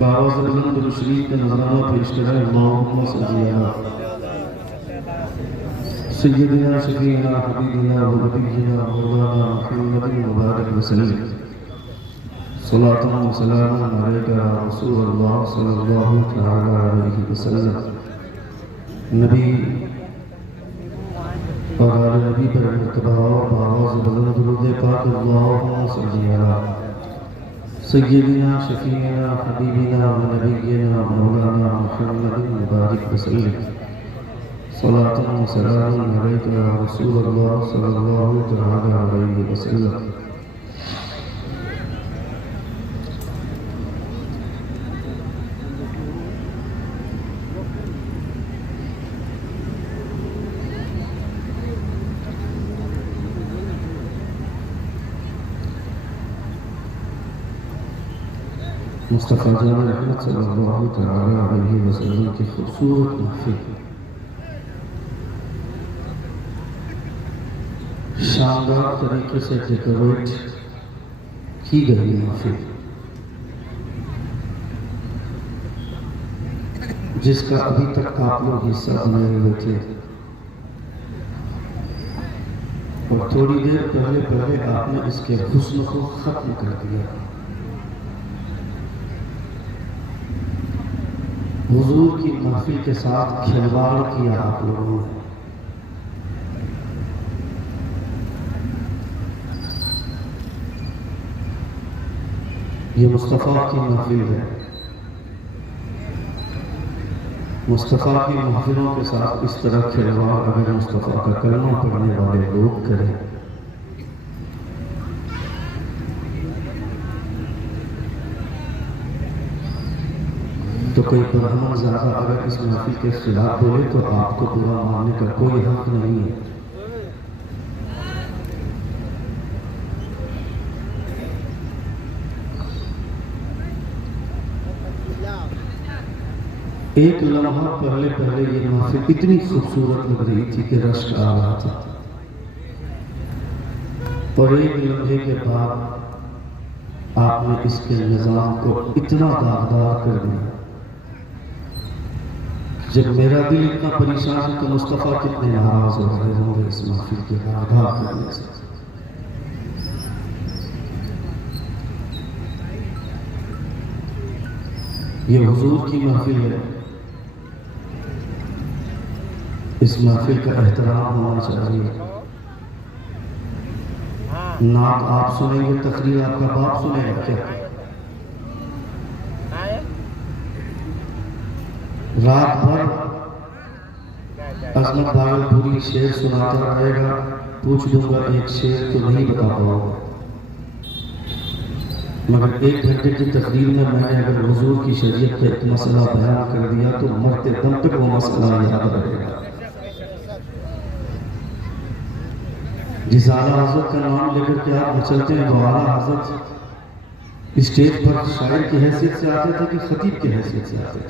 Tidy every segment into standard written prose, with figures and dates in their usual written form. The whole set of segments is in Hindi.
बाबा बुलंद शरीफ के नज़राना पेश करें अल्लाहुम्मा सल्ली अला सय्यिदिना शफीना हबीबिना व नबीना मौलाना मुहम्मद मुबारक वसल्लम सलातुन व सलामुन अलैका या रसूलल्लाह सल्लल्लाहु तआला अलैहि वसल्लम नबी और आले नबी पर इत्तिबा और आवाज़ बुलंद दुरूद पाक अल्लाहुम्मा सल्ली अला सय्यिदिना शफीना हबीबिना व नबीना मौलाना मुहम्मद मुबारक वसल्लम सलातुन व सलामुन अलैका या रसूलल्लाह सल्लल्लाहु तआला अलैहि वसल्लम मुस्तफ़ा जान रहमत सल्लल्लाहु तआला अलैहि वसल्लम की खूबसूरत महफिल शानदार तरीके से डेकोरेट की गई महफिल जिसका अभी तक आप लोग हिस्सा बने हुए थे और थोड़ी देर पहले आपने इसके हुस्न को खत्म कर दिया। हुजूर की महफिल के साथ खिलवाड़ किया आप लोगों ने। ये मुस्तफ़ा की महफिल है। मुस्तफ़ा की महफिलों के साथ इस तरह खिलवाड़ अगर मुस्तफ़ा का कलमा पढ़ने वाले लोग करें तो कोई ब्राह्मण ज़्यादा अगर इस महफिल के खिलाफ बोले तो आपको बुरा मानने का कोई हक नहीं है। एक लम्हा पहले ये महफिल इतनी खूबसूरत लग रही थी कि रश्क आ रहा था और एक लम्हे के बाद आपने इसके निज़ाम को इतना दागदार कर दिया। जब मेरा दिल इतना परेशान है तो मुस्तफ़ा कितने नाराज हो रहे होंगे इस महफिल के आगाह करने से। ये हुजूर की महफिल है, इस महफिल का एहतराम होना चाहिए। नात आप सुनेंगे, तकरीर आपका बाप सुनेगा क्या? रात भर अजमत भागलपुरी शेर सुनाता रहेगा, पूछ दूंगा एक शेर तो नहीं बता पाऊंगा, मगर 1 घंटे की तकरीर में मैंने अगर हुजूर की शरीयत का एक मसला बयान कर दिया तो मरते दम तक वो मसला याद रहेगा। जिस आला हजरत का नाम लेकर के आप मचलते हैं वो आला हजरत स्टेज पर शायर की हैसियत से आते थे कि खतीब की हैसियत से आते थे?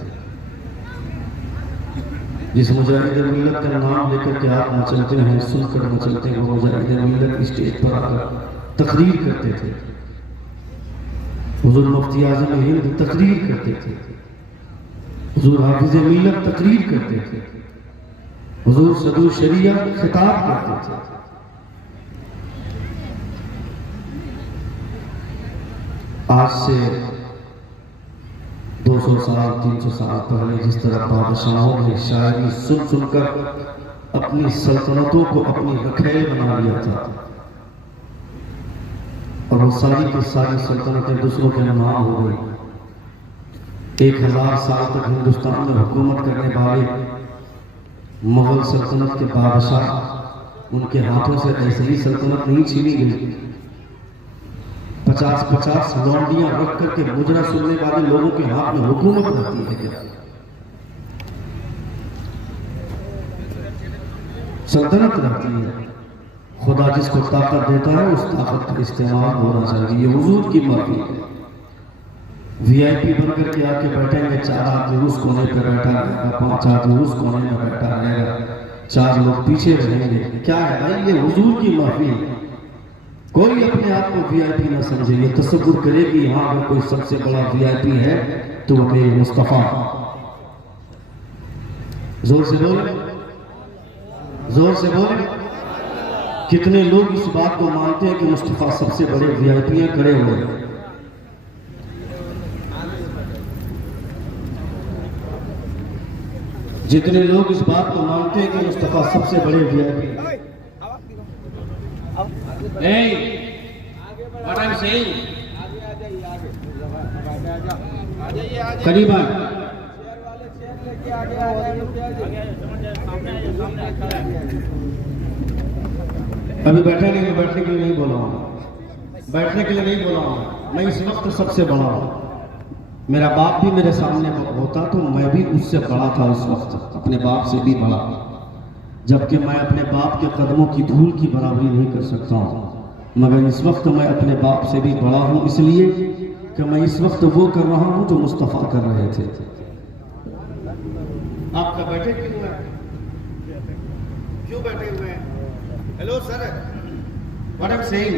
जिस मुजाहिद मिल्लत का नाम लेकर के आप मचलते हैं, सुनकर मचलते हैं, वो मुजाहिद मिल्लत स्टेज पर आकर तकरीर करते थे। हुजूर मुफ्ती आज़म हिंद तकरीर करते थे, हुजूर हाफिज़ मिल्लत तकरीर करते थे, हुजूर सदू शरिया खिताब करते थे। आज से 200 साल 300 साल पहले जिस तरह बादशाहों ने शायरी सुन सुनकर अपनी सल्तनतों को अपनी रखेल बना लिया था और वो सारी की सारी सल्तनतें दूसरों के नाम हो गई। 1000 साल तक हिंदुस्तान में हुकूमत करने वाले मुगल सल्तनत के बादशाह, उनके हाथों से ऐसे ही सल्तनत नहीं छीनी गई। 50-50 लौंडियां रख करके मुजरा सुनने वाले लोगों के हाथ में हुकूमत रहती है क्या? सल्तनत रहती है। खुदा जिसको ताकत देता है उस ताकत का इस्तेमाल होना चाहिए। हुजूर की मर्जी है। वीआईपी बनकर के आके बैठेंगे, 4 आदमी उस कोने पर बैठा रहेगा, 5 आदमी उस कोने में बैठा रहेगा, 4 लोग पीछे रहेंगे। क्या है भाई, ये हुजूर की महफिल है। कोई अपने आप को वीआईपी ना समझे, ये तसव्वुर करे कि हाँ अगर कोई सबसे बड़ा वीआईपी है तो वो मेरे मुस्तफा। जोर से बोले, जोर से बोले। कितने लोग इस बात को मानते हैं कि मुस्तफा सबसे बड़े वीआईपी हैं? खड़े हुए। जितने लोग इस बात को मानते हैं कि मुस्तफा सबसे बड़े वीआईपी हैं, करीब अभी बैठे नहीं, मैं बैठने के लिए नहीं बोला हूँ, बैठने के लिए नहीं बोला हूँ। मैं इस वक्त सबसे बड़ा हूँ। मेरा बाप भी मेरे सामने होता तो मैं भी उससे बड़ा था उस वक्त, अपने बाप से भी बड़ा, जबकि मैं अपने बाप के कदमों की धूल की बराबरी नहीं कर सकता हूँ। मगर इस वक्त मैं अपने बाप से भी बड़ा हूँ, इसलिए कि मैं इस वक्त वो कर रहा हूँ जो मुस्तफा कर रहे थे। आपका बैठे क्यों है? क्यों बैठे हुए हैं? Hello sir, what I am saying,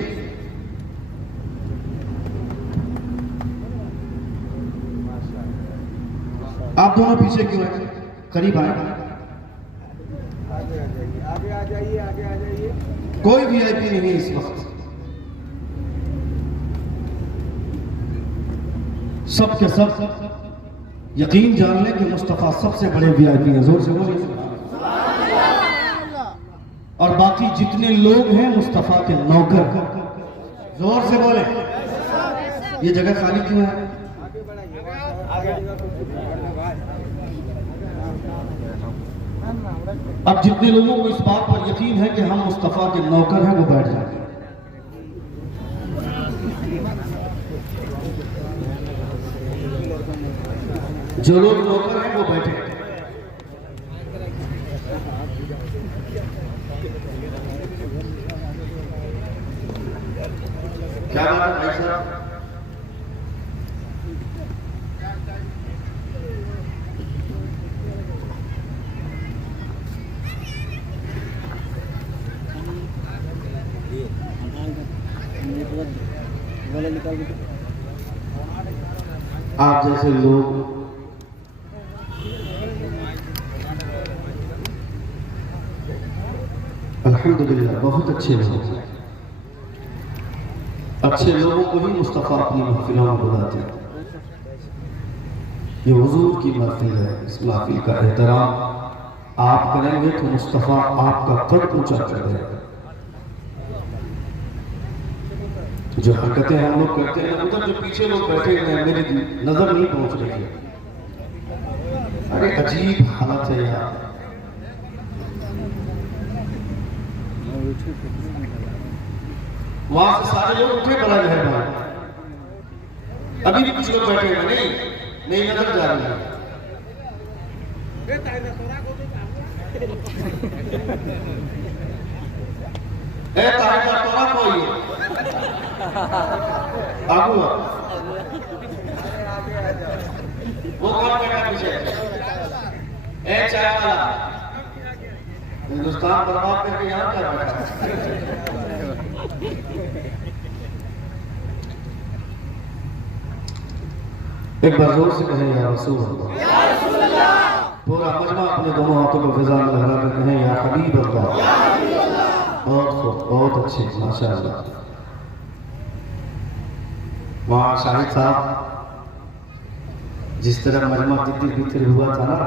आप दोनों पीछे क्यों हैं? करीब आए, आगे आ जाइए, आगे आ जाइए। कोई वीआईपी नहीं है इस वक्त, सब के सब यकीन जान लें कि मुस्तफा सबसे बड़े वीआईपी हैं। जोर से बोलिए। और बाकी जितने लोग हैं मुस्तफा के नौकर। जोर से बोले। ये जगह खाली क्यों है? अब जितने लोगों को इस बात पर यकीन है कि हम मुस्तफा के नौकर हैं, वो बैठ जाए। जो लोग नौकर हैं वो बैठे। क्या बात है भाई साहब? आप जैसे लोग अल्हम्दुलिल्लाह बहुत अच्छे लोग, अच्छे लोगों को ही मुस्तफा अपनी महफिलों में बुलाते हैं। ये हुजूर की महफिल है, इस महफिल का एहतराम आप करेंगे तो मुस्तफा आपका कद ऊंचा कर देगा। जो हरकतें हम लोग करते हैं, उधर जो पीछे लोग बैठे हुए हैं, मेरी नजर नहीं पहुंच रही है। अरे अजीब हालत है यार। वहां से सारे लोग उठे, बड़ा मेहरबान। अभी भी कुछ लोग बैठे हुए नहीं नजर जा रही है। कोई आगू वो कौन बैठा पीछे? चाय वाला हिंदुस्तान बर्बाद करके यहाँ क्या बैठा है? एक बार जोर से कहें या रसूल अल्लाह। पूरा मजमा अपने दोनों हाथों को फिजा में लहरा कर कहें या हबीब अल्लाह। बहुत अच्छे, माशाअल्लाह। वहाँ शाहिद साहब जिस तरह मजमा तितर बितर हुआ था ना,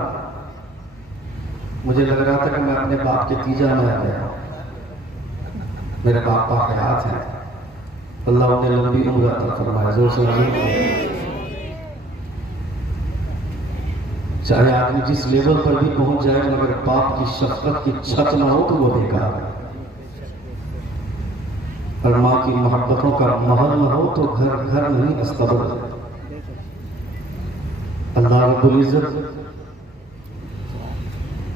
मुझे लग रहा था कि मैं अपने बाप के तीजा में आ गया। मेरे बाप का हयात है, अल्लाह उन्हें लंबी उम्र अता फरमाए। जोर से आमीन। चाहे आदमी जिस लेवल पर भी पहुंच जाए, मगर बाप की शफकत की छत ना हो तो वो बेकार है, और माँ की मोहब्बतों का महल न हो तो घर घर नहीं अस्तबल। अल्लाह रब्बुल इज्जत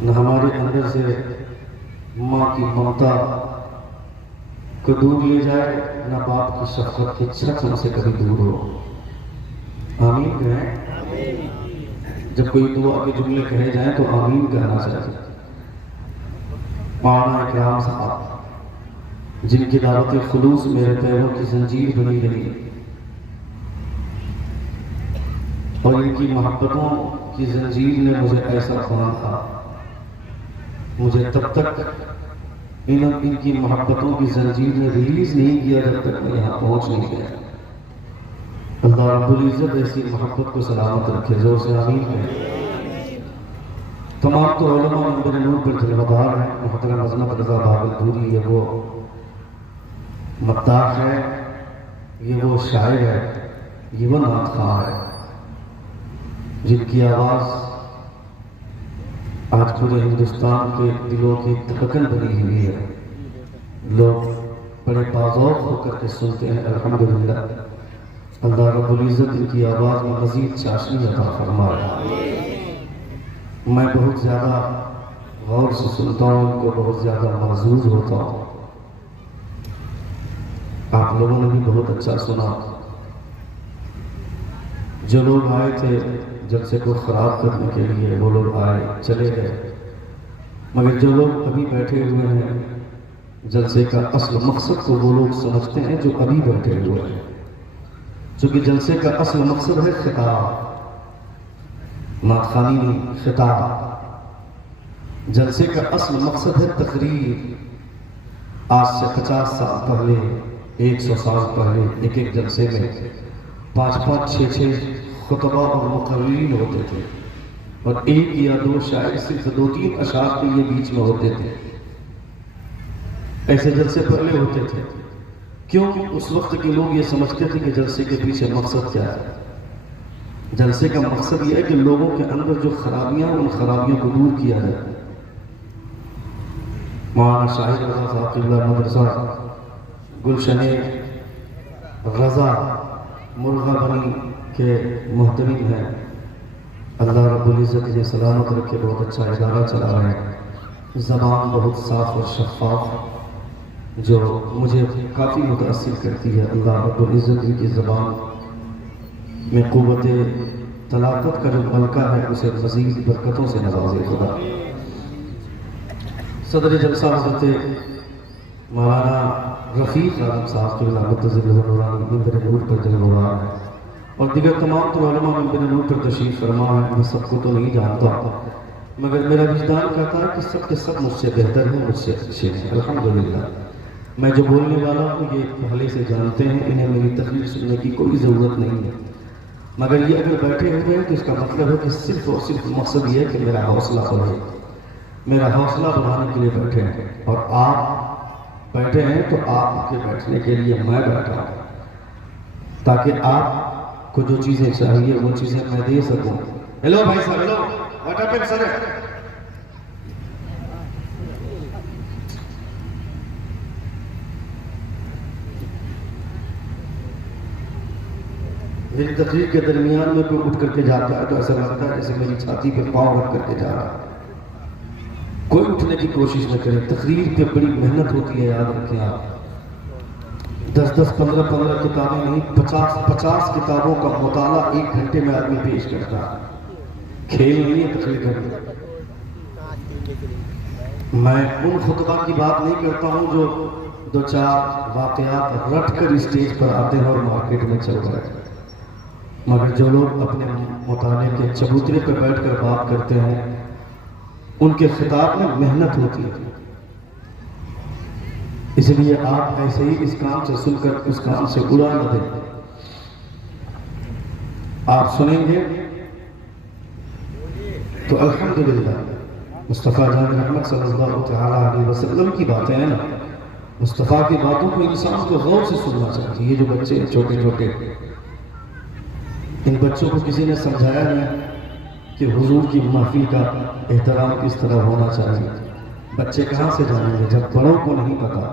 न हमारे अंदर से माँ की ममता को दूर ले जाए, न बाप की शफकत की छत हमसे कभी दूर हो। आमीन कहें। जब कोई दुआ के जुमले कहे जाए तो आमीन कहना चाहिए। मौलाना इकराम साहब जिनकी दावत खुलूस मेरे पैरों की जंजीर बनी रही, और इनकी मोहब्बतों की जंजीर ने मुझे ऐसा बांधा, मुझे तब तक इनकी मोहब्बतों की जंजीर ने रिलीज नहीं किया जब तक मैं यहाँ पहुँच नहीं गया। अल्लाह रब्बुल इज्जत ऐसी मोहब्बत को सलामत रखे। जोर से आमीन कहें। तमाम तो उलमा मंबर नूर पर जलवादार हैं। मुहतरम अज़मत रज़ा भावलपुरी, ये वो मद्दाह है, ये वो शायर है, ये वो नात ख़्वाह है, जिनकी आवाज़ आज पूरे हिंदुस्तान के दिलों की धड़कन बनी हुई है। लोग बड़े बाज़ौक़ होकर के सुनते हैं। अल्हम्दुलिल्लाह, अल्लाह रब्बुल इज़्ज़त इनकी आवाज़ में मज़ीद चाशनी अता फरमाए। मैं बहुत ज़्यादा गौर से सुनता हूँ, उनको बहुत ज़्यादा महज़ूज़ होता हूँ। आप लोगों ने भी बहुत अच्छा सुना। जो लोग आए थे जलसे को ख़राब करने के लिए, वो लोग आए चले गए, मगर जो लोग अभी बैठे हुए हैं, जलसे का असल मकसद को वो लोग समझते हैं जो अभी बैठे हुए हैं। क्योंकि जलसे का असल मकसद है खिताब, नातखानी नहीं, खिताब। जलसे का असल मकसद है तकरीर। आज से 50 साल पहले, 100 साल पहले एक एक जलसे में 5-5, 6-6 खुतबा और मुकर्रीरीन होते थे, और 1 या 2 शायर सिर्फ 2-3 अशार के लिए बीच में होते थे। ऐसे जलसे पहले होते थे। क्यों? उस वक्त के लोग ये समझते थे कि जलसे के पीछे मकसद क्या है। जलसे का मकसद यह है कि लोगों के अंदर जो खराबियां, उन खराबियों को दूर किया जाए। मौलाना शाहिद रज़ा साहब क़िबला मदरसा गुलशन रज़ा मुर्गा बनी के मोहतमिम हैं। अल्लाह रब्बुल इज़्ज़त इन्हें सलामत रखे, बहुत अच्छा इदारा चला रहे हैं। ज़बान बहुत साफ़ और शफ़ाफ़, जो मुझे काफ़ी मुतासिर करती है। अल्लाह रब्बुल इज़्ज़त इनकी ज़बान में क़ुव्वत तलाक़त का जो मलका है, उसे मज़ीद बरकतों से नवाज़े खुदा। सदर जलसा हज़रत मौलाना रफ़ीक़ आलम साहब क़िबला मुतज़िल नूरानी मिंबर नूर पर जलवा है, और दीगर तमाम तो उलमा मिंबर नूर पर तशरीफ़ फरमा है। मैं सबको तो नहीं जानता, मगर मेरा विजदान कहता है कि सब के सब मुझसे बेहतर हैं, मुझसे अच्छे हैं। अल्हम्दुलिल्लाह, मैं जो बोलने वाला हूँ ये पहले से जानते हैं, इन्हें मेरी तकरीर सुनने की कोई ज़रूरत नहीं है। मगर ये अगर बैठे हुए हैं तो इसका मतलब है कि सिर्फ और सिर्फ मकसद ये है कि मेरा हौसला बढ़े, मेरा हौसला बढ़ाने के लिए बैठे हैं। और आप बैठे हैं तो आपके बैठने के लिए मैं बैठा हूँ, ताकि आपको जो चीज़ें चाहिए वो चीज़ें मैं दे सकूँ। हेलो भाई साहब, हेलो, व्हाट हैपेंड सर? मेरी तकरीर के दरमियान में कोई उठ करके जाता है तो ऐसा लगता है जैसे मेरी छाती पे पाँव रख करके जा रहा है। कोई उठने की कोशिश न करे। तकरीर पे बड़ी मेहनत होती है, याद रखें आप। 10-10, 15-15 किताबें नहीं, 50-50 किताबों का मुताला 1 घंटे में आदमी पेश करता है। खेल नहीं है तकरीर करना। मैं उन खुतबा की बात नहीं करता हूँ जो दो चार वाकयात रट कर स्टेज पर आते हैं और मार्केट में चल रहे हैं, मगर जो लोग अपने मुताले के चबूतरे पर बैठकर बात करते हैं उनके खिताब में मेहनत होती है। इसलिए आप ऐसे ही इस काम से सुनकर उस काम से उड़ा न दें। आप सुनेंगे तो अल्हम्दुलिल्लाह मुस्तफ़ा जान रहमत सल्लल्लाहु तआला अलैहि वसल्लम की बातें हैं ना, मुस्तफ़ा की बातों को इंसान को गौर से सुनना चाहिए। ये जो बच्चे हैं छोटे छोटे, इन बच्चों को किसी ने समझाया नहीं कि हुजूर की महफिल का एहतराम किस तरह होना चाहिए। बच्चे कहाँ से जानेंगे जब बड़ों को नहीं पता।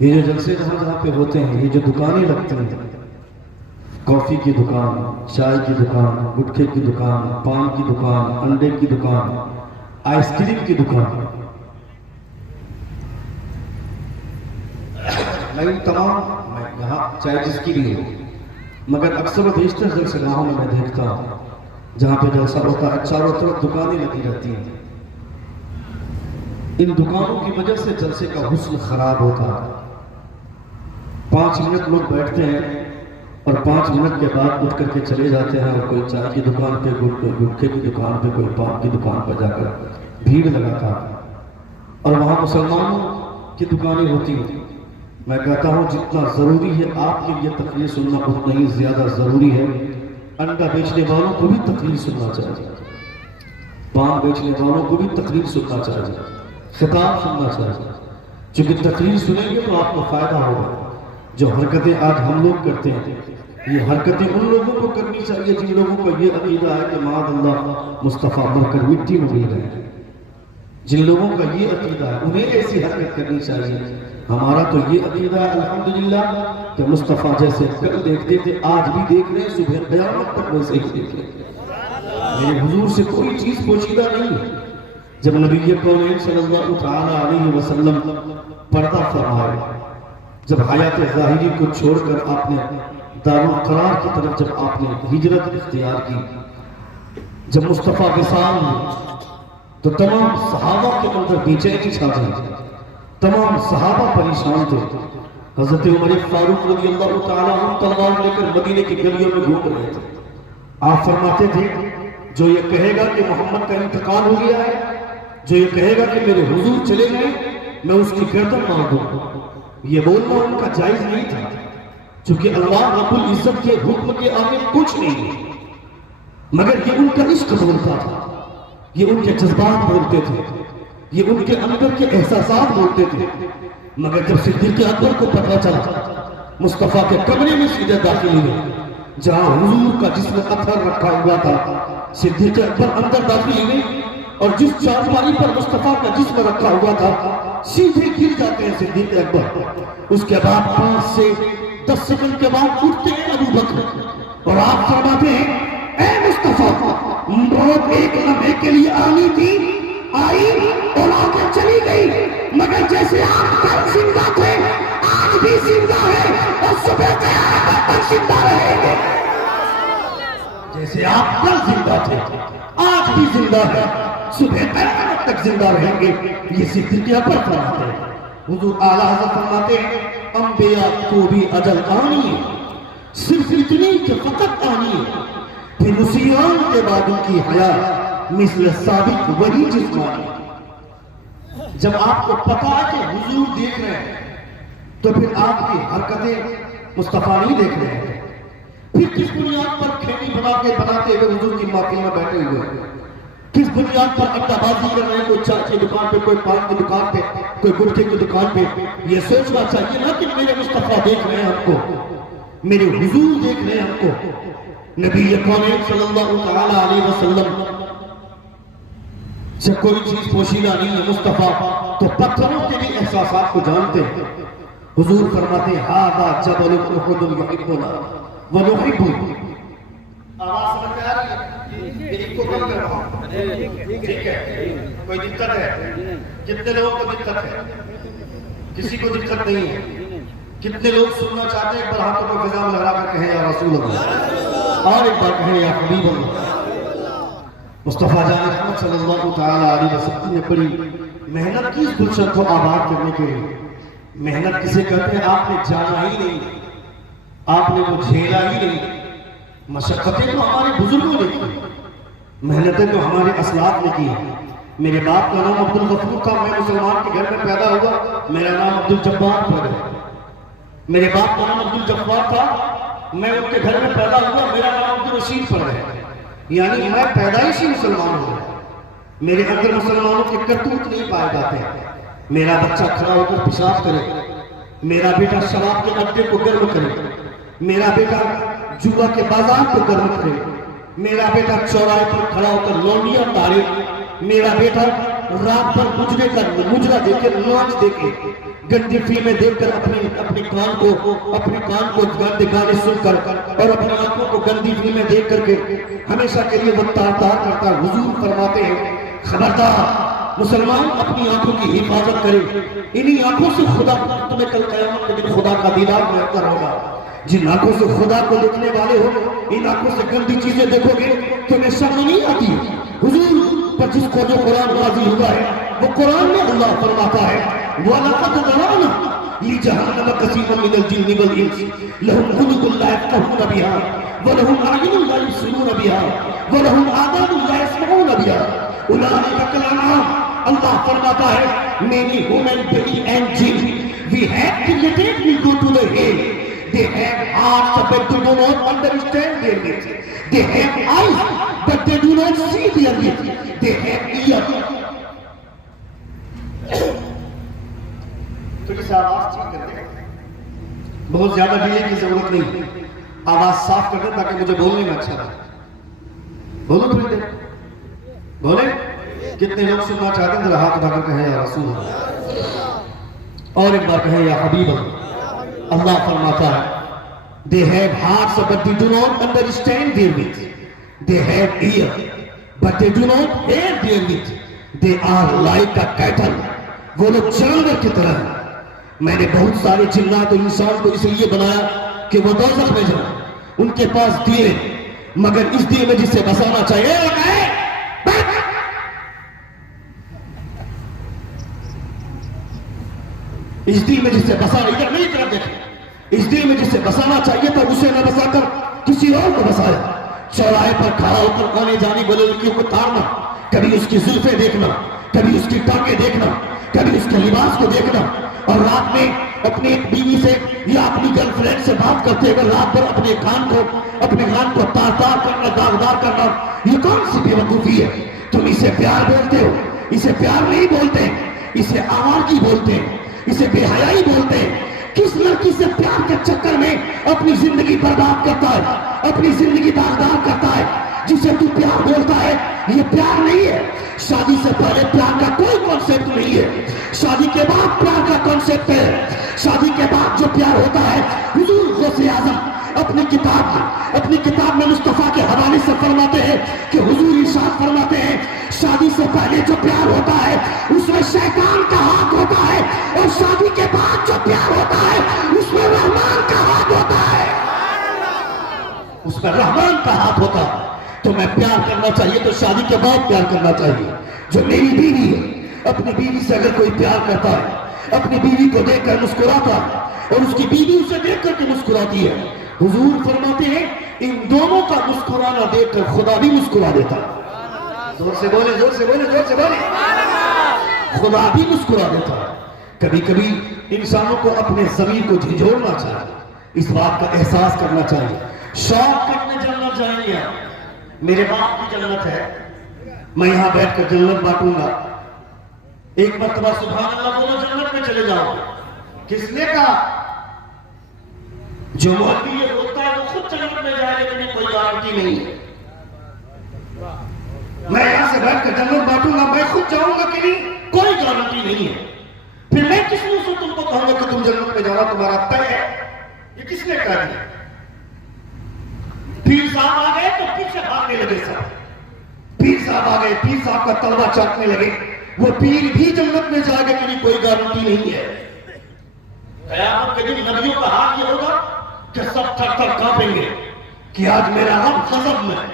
ये जो जलसे जहाँ जहाँ पे होते हैं, ये जो दुकानें लगती हैं, कॉफ़ी की दुकान, चाय की दुकान, गुटखे की दुकान, पान की दुकान, अंडे की दुकान, आइसक्रीम की दुकान, मैं तमाम मैं यहाँ चाहे जिसकी भी हो, मगर अक्सर बेशतर जलसेगाहों में मैं देखता हूँ जहाँ पे जलसा होता है चारों तरफ दुकानें लगी रहती हैं। इन दुकानों की वजह से जलसे का हुस्न खराब होता है। 5 मिनट लोग बैठते हैं और 5 मिनट के बाद उठ करके चले जाते हैं और कोई चाय की दुकान पे, कोई गुटखे की दुकान पे, कोई पान की दुकान पर जाकर भीड़ लगाता है और वहाँ मुसलमानों की दुकानें होती हैं। मैं कहता हूँ जितना ज़रूरी है आपके लिए तकरीर सुनना, उतना ही ज़्यादा ज़रूरी है अंडा बेचने वालों को भी तकरीर सुनना चाहिए, पान बेचने वालों को भी तकरीर सुनना चाहिए, खिताब सुनना चाहिए। क्योंकि तकरीर सुनेंगे तो आपको फ़ायदा होगा। जो हरकतें आज हम लोग करते हैं, ये हरकतें उन लोगों को करनी चाहिए जिन लोगों को ये अकीदा है कि माअल्लाह मुस्तफ़ा मरकर मिट्टी में मिल गए। जिन लोगों का ये अकीदा है उन्हें ऐसी हरकत करनी चाहिए। हमारा तो ये अकीदा है अल्हम्दुलिल्लाह कि मुस्तफ़ा जैसे कल देखते थे आज भी देख रहे हैं, सुबह क़यामत तक वैसे ही देखें। मेरे हुजूर से कोई चीज़ पोशीदा नहीं है। जब नबी कौन सल्लल्लाहु तआला अलैहि वसल्लम पर्दा फरमाए, जब हयात ज़ाहिरी को छोड़कर आपने दारुल क़रार की तरफ जब आपने हिजरत इख्तियार की, जब मुस्तफ़ा विसाल हुए तो तमाम सहाबा के अंदर बेचैनी छा गई, तमाम सहाबा परेशान थे। हज़रत उमर फारूक रज़ियल्लाहु तआला अन्हु तलवार लेकर मदीने की गलियों में घूम रहे थे। आप फरमाते थे जो ये कहेगा कि मोहम्मद का इंतकाल हो गया है, जो ये कहेगा कि मेरे हुजूर चले गए, मैं उसकी गर्दन मार दूंगा। ये बोलना उनका जायज नहीं था, क्योंकि अल्लाह रब्बुल इज्जत के हुक्म के आगे कुछ नहीं है, मगर ये उनका इश्क बोलता था, ये उनके जज्बात बोलते थे, ये उनके अंदर के एहसासात बोलते थे। मगर जब सिद्दीक़ अकबर को पता चला मुस्तफ़ा के कमरे में सीधे दाखिल हुए, जहां हुजूर का जिस्म अत्थर रखा हुआ था, सिद्दीक़ अकबर अंदर दाखिल हुए और जिस चारपाई पर मुस्तफ़ा का जिस्म रखा हुआ था सीधे गिर जाते हैं सिद्दीक़ अकबर। उसके बाद 5 से 10 सेकंड के बाद उठते हैं अबू बकर और आप फरमाते हैं, ए मुस्तफ़ा, मौत एक लम्हे के लिए आनी थी, आई और आके चली गई, मगर जैसे आप कल जिंदा थे आज भी जिंदा है और सुबह क़यामत तक जिंदा रहेंगे। जैसे आप कल जिंदा थे आज भी जिंदा है, सुबह क़यामत तक जिंदा रहेंगे। ये सिद्दीक़ अकबर फरमाते हैं। हुजूर आला हज़रत फरमाते हैं, अंबिया को भी अजल आनी है, सिर्फ इतनी कि फकत आनी है, फिर उसी आन के बाद उनकी हयात मिस्ल साबिक वही जिस्मानी। जब आपको पता है कि हुजूर देख रहे हैं तो फिर आपकी हरकतें मुस्तफ़ा नहीं देख रहे हैं। फिर किस बुनियाद पर खेती बनाते हुए हुजूर की महफिल में बैठे हुए, किस बुनियाद पर अड्डाबाजी कर रहे हैं, कोई चाय की दुकान पे, कोई पान की दुकान पे, कोई गुटखे की दुकान पे। ये सोचना चाहिए ना कि मेरे मुस्तफ़ा देख रहे हैं हमको, मेरे हुजूर देख रहे हैं हमको। नबी कौन सल्लल्लाहु तआला अलैहि वसल्लम से कोई चीज पोशीदा नहीं है मुस्तफ़ा तो पत्थरों के भी एहसासात को जानते हैं। हुजूर फरमाते हैं, हादा जबल उहद युहिब्बुना व नुहिब्बु। आवाज समझ में आ रही है? ये इनको कम कर रहा हूं, ठीक है? कोई दिक्कत है? कितने लोगों को दिक्कत है? किसी को दिक्कत नहीं है? कितने लोग सुनना चाहते हैं? एक बार हाथों को फिजा में लगा कर कहें या रसूल अल्लाह, और एक बार कहें या हबीब अल्लाह। मुस्तफ़ा जान रहमत सल्लल्लाहु तआला अलैहि वसल्लम ने बड़ी मेहनत की इस गुलशन को आबाद करने के लिए। मेहनत किसे कहते हैं? आपने जाना ही नहीं, आपने वो झेला ही नहीं। मशक्कतें तो हमारे बुजुर्गों ने की, मेहनतें तो हमारे असलाफ ने की है। मेरे बाप का नाम अब्दुल गफूर था, मैं मुसलमान के घर में पैदा हुआ, मेरा नाम अब्दुल जब्बार पड़ गया। मेरे बाप का नाम अब्दुल जब्बार था, मैं उनके घर में पैदा हुआ, मेरा नाम अब्दुल रशीद पड़ गया। यानी मैं पैदाइशी मुसलमान हो गया। मेरे अंदर मुसलमानों के करतूत नहीं पाए जाते। मेरा बच्चा खड़ा होकर पेशाब करे, मेरा बेटा शराब के अड्डे को गर्म करे, मेरा बेटा जुआ के बाजार को गर्म करे, मेरा बेटा चौराहे पर खड़ा होकर लौंडियां तारे, मेरा बेटा रात भर मुजरा देकर लॉन्च देके गंदी फिल्में देखकर अपने कान को गंदे गाने सुनकर और अपनी आंखों को गंदी फिल्में देख करके हमेशा के लिए वो तार करता। हुजूर फरमाते हैं, खबरदार मुसलमान अपनी आंखों की हिफाजत करे। इन्हीं आंखों से खुदा तुम्हें कल क़यामत के दिन खुदा का दीदार बेहतर होगा। जिन आंखों से खुदा को देखने वाले हो, इन आंखों से गंदी चीजें देखोगे तुम्हें शर्म नहीं आती। हुजूर पर जिसको जो कुरान नाज़िल हुआ है, वो कुरान में अल्लाह फरमाता है, वलक़द ज़रअना लिजहन्नम कसीरन मिनल जिन्नि वल इंस लहुम क़ुलूबुन ला यफ़क़हून बिहा व लहुम अ'युनुन ला युबसिरून बिहा व लहुम आज़ानुन ला यस्मऊन बिहा उलाइका कल-अनआम। अल्लाह फरमाता है, many human being and jinn we have created we go to the hell. They have hearts but they do not understand their with. They have eyes but they do not see their with. They have ears. तो इस आवाज ठीक कर दे, बहुत ज्यादा डिले की जरूरत नहीं, आवाज साफ कर दे ताकि मुझे बोलने में अच्छा लगे। बोलो थोड़ी देर, बोले। कितने लोग सुनना चाहते हैं? जरा हाथ उठाकर कहें या रसूल अल्लाह, और एक बार कहें या हबीब अल्लाह। अल्लाह फरमाता है, they have hearts but they do not understand therewith, they have ears but they do not hear therewith, they are like a cattle। वो लोग जानवर की तरह हैं। मैंने बहुत सारे जिन्नात और इंसान को इसलिए बनाया कि वो दोज़ख में जाए। उनके पास दिए, मगर इस दिए में जिसे बसाना चाहिए इस दिल में जिसे बसाना, इधर मेरी तरफ देखें, इस दिल में जिसे बसाना चाहिए था उसे न बसाकर किसी और को बसाया। चौराहे पर खड़ा होकर आने जाने वाले लड़कियों को ताड़ना, कभी उसकी जुल्फे देखना, कभी उसकी टांगे देखना, कभी उसके लिबास को देखना, और रात में अपनी बीवी से या अपनी गर्लफ्रेंड से बात करते हुए रात भर अपने कान को तार करना, दागदार करना, ये कौन सी बेवकूफी है? तुम इसे प्यार बोलते हो? इसे प्यार नहीं बोलते, इसे आवाज़ी बोलते हैं, इसे बेहयाई बोलते हैं। किस लड़की से प्यार के चक्कर में अपनी जिंदगी बर्बाद करता है, अपनी जिंदगी दागदार करता है? जिसे तू प्यार बोलता है, ये प्यार नहीं है। शादी से पहले प्यार का कोई कॉन्सेप्ट नहीं है, शादी के बाद प्यार का कॉन्सेप्ट है। शादी के बाद जो प्यार होता है, हुजूर गौसे आज़म अपनी किताब में मुस्तफा के हवाले से फरमाते हैं कि हुजूर इरशाद फरमाते हैं, शादी से पहले जो प्यार होता है उसमें शैतान का हाथ होता है, और शादी के बाद जो प्यार होता है उसमें रहमान का हाथ होता है, उसमें रहमान का हाथ होता है। तो मैं प्यार करना चाहिए तो शादी के बाद प्यार करना चाहिए। जो मेरी बीवी है, अपनी बीवी से अगर कोई प्यार करता है, अपनी बीवी को देखकर मुस्कुराता है और उसकी बीवी उसे देख करके मुस्कुराती है, हुजूर फरमाते हैं इन दोनों का मुस्कुराना देखकर खुदा भी मुस्कुरा देता है। जोर से बोले, जोर से बोले, जोर से बोले। खुदा भी मुस्कुरा देता है। कभी कभी इंसानों को अपने ज़मीर को झिझोड़ना चाहिए, इस बात का एहसास करना चाहिए। शौक करने जन्नत जाएंगे, मेरे बाप की जन्नत है, मैं यहां बैठकर जन्नत बांटूंगा। एक मर्तबा सुभान अल्लाह बोलो, जन्नत में चले जाओ। किसने कहा? जो मौलवी ये बोलता है वो खुद जन्नत में जाए, लेकिन कोई गारंटी नहीं है। मैं यहां से बैठकर जन्नत बांटूंगा, मैं खुद जाऊंगा कि नहीं, कोई गारंटी नहीं है। फिर मैं किस मुंह से तुमको कहूंगा कि तुम जन्नत में जाना तुम्हारा तय है? ये किसने कह दिया? पीर साहब आ गए तो पीछे भागने लगे सब। पीर साहब आ गए, पीर साहब का तलवा चाटने लगे। वो पीर भी जन्नत में जाएगा कि नहीं, कोई गारंटी नहीं है। क़यामत के दिन नबियों का हाल ये होगा कि सब थर-थर कांपेंगे कि आज मेरा रब गज़ब में है।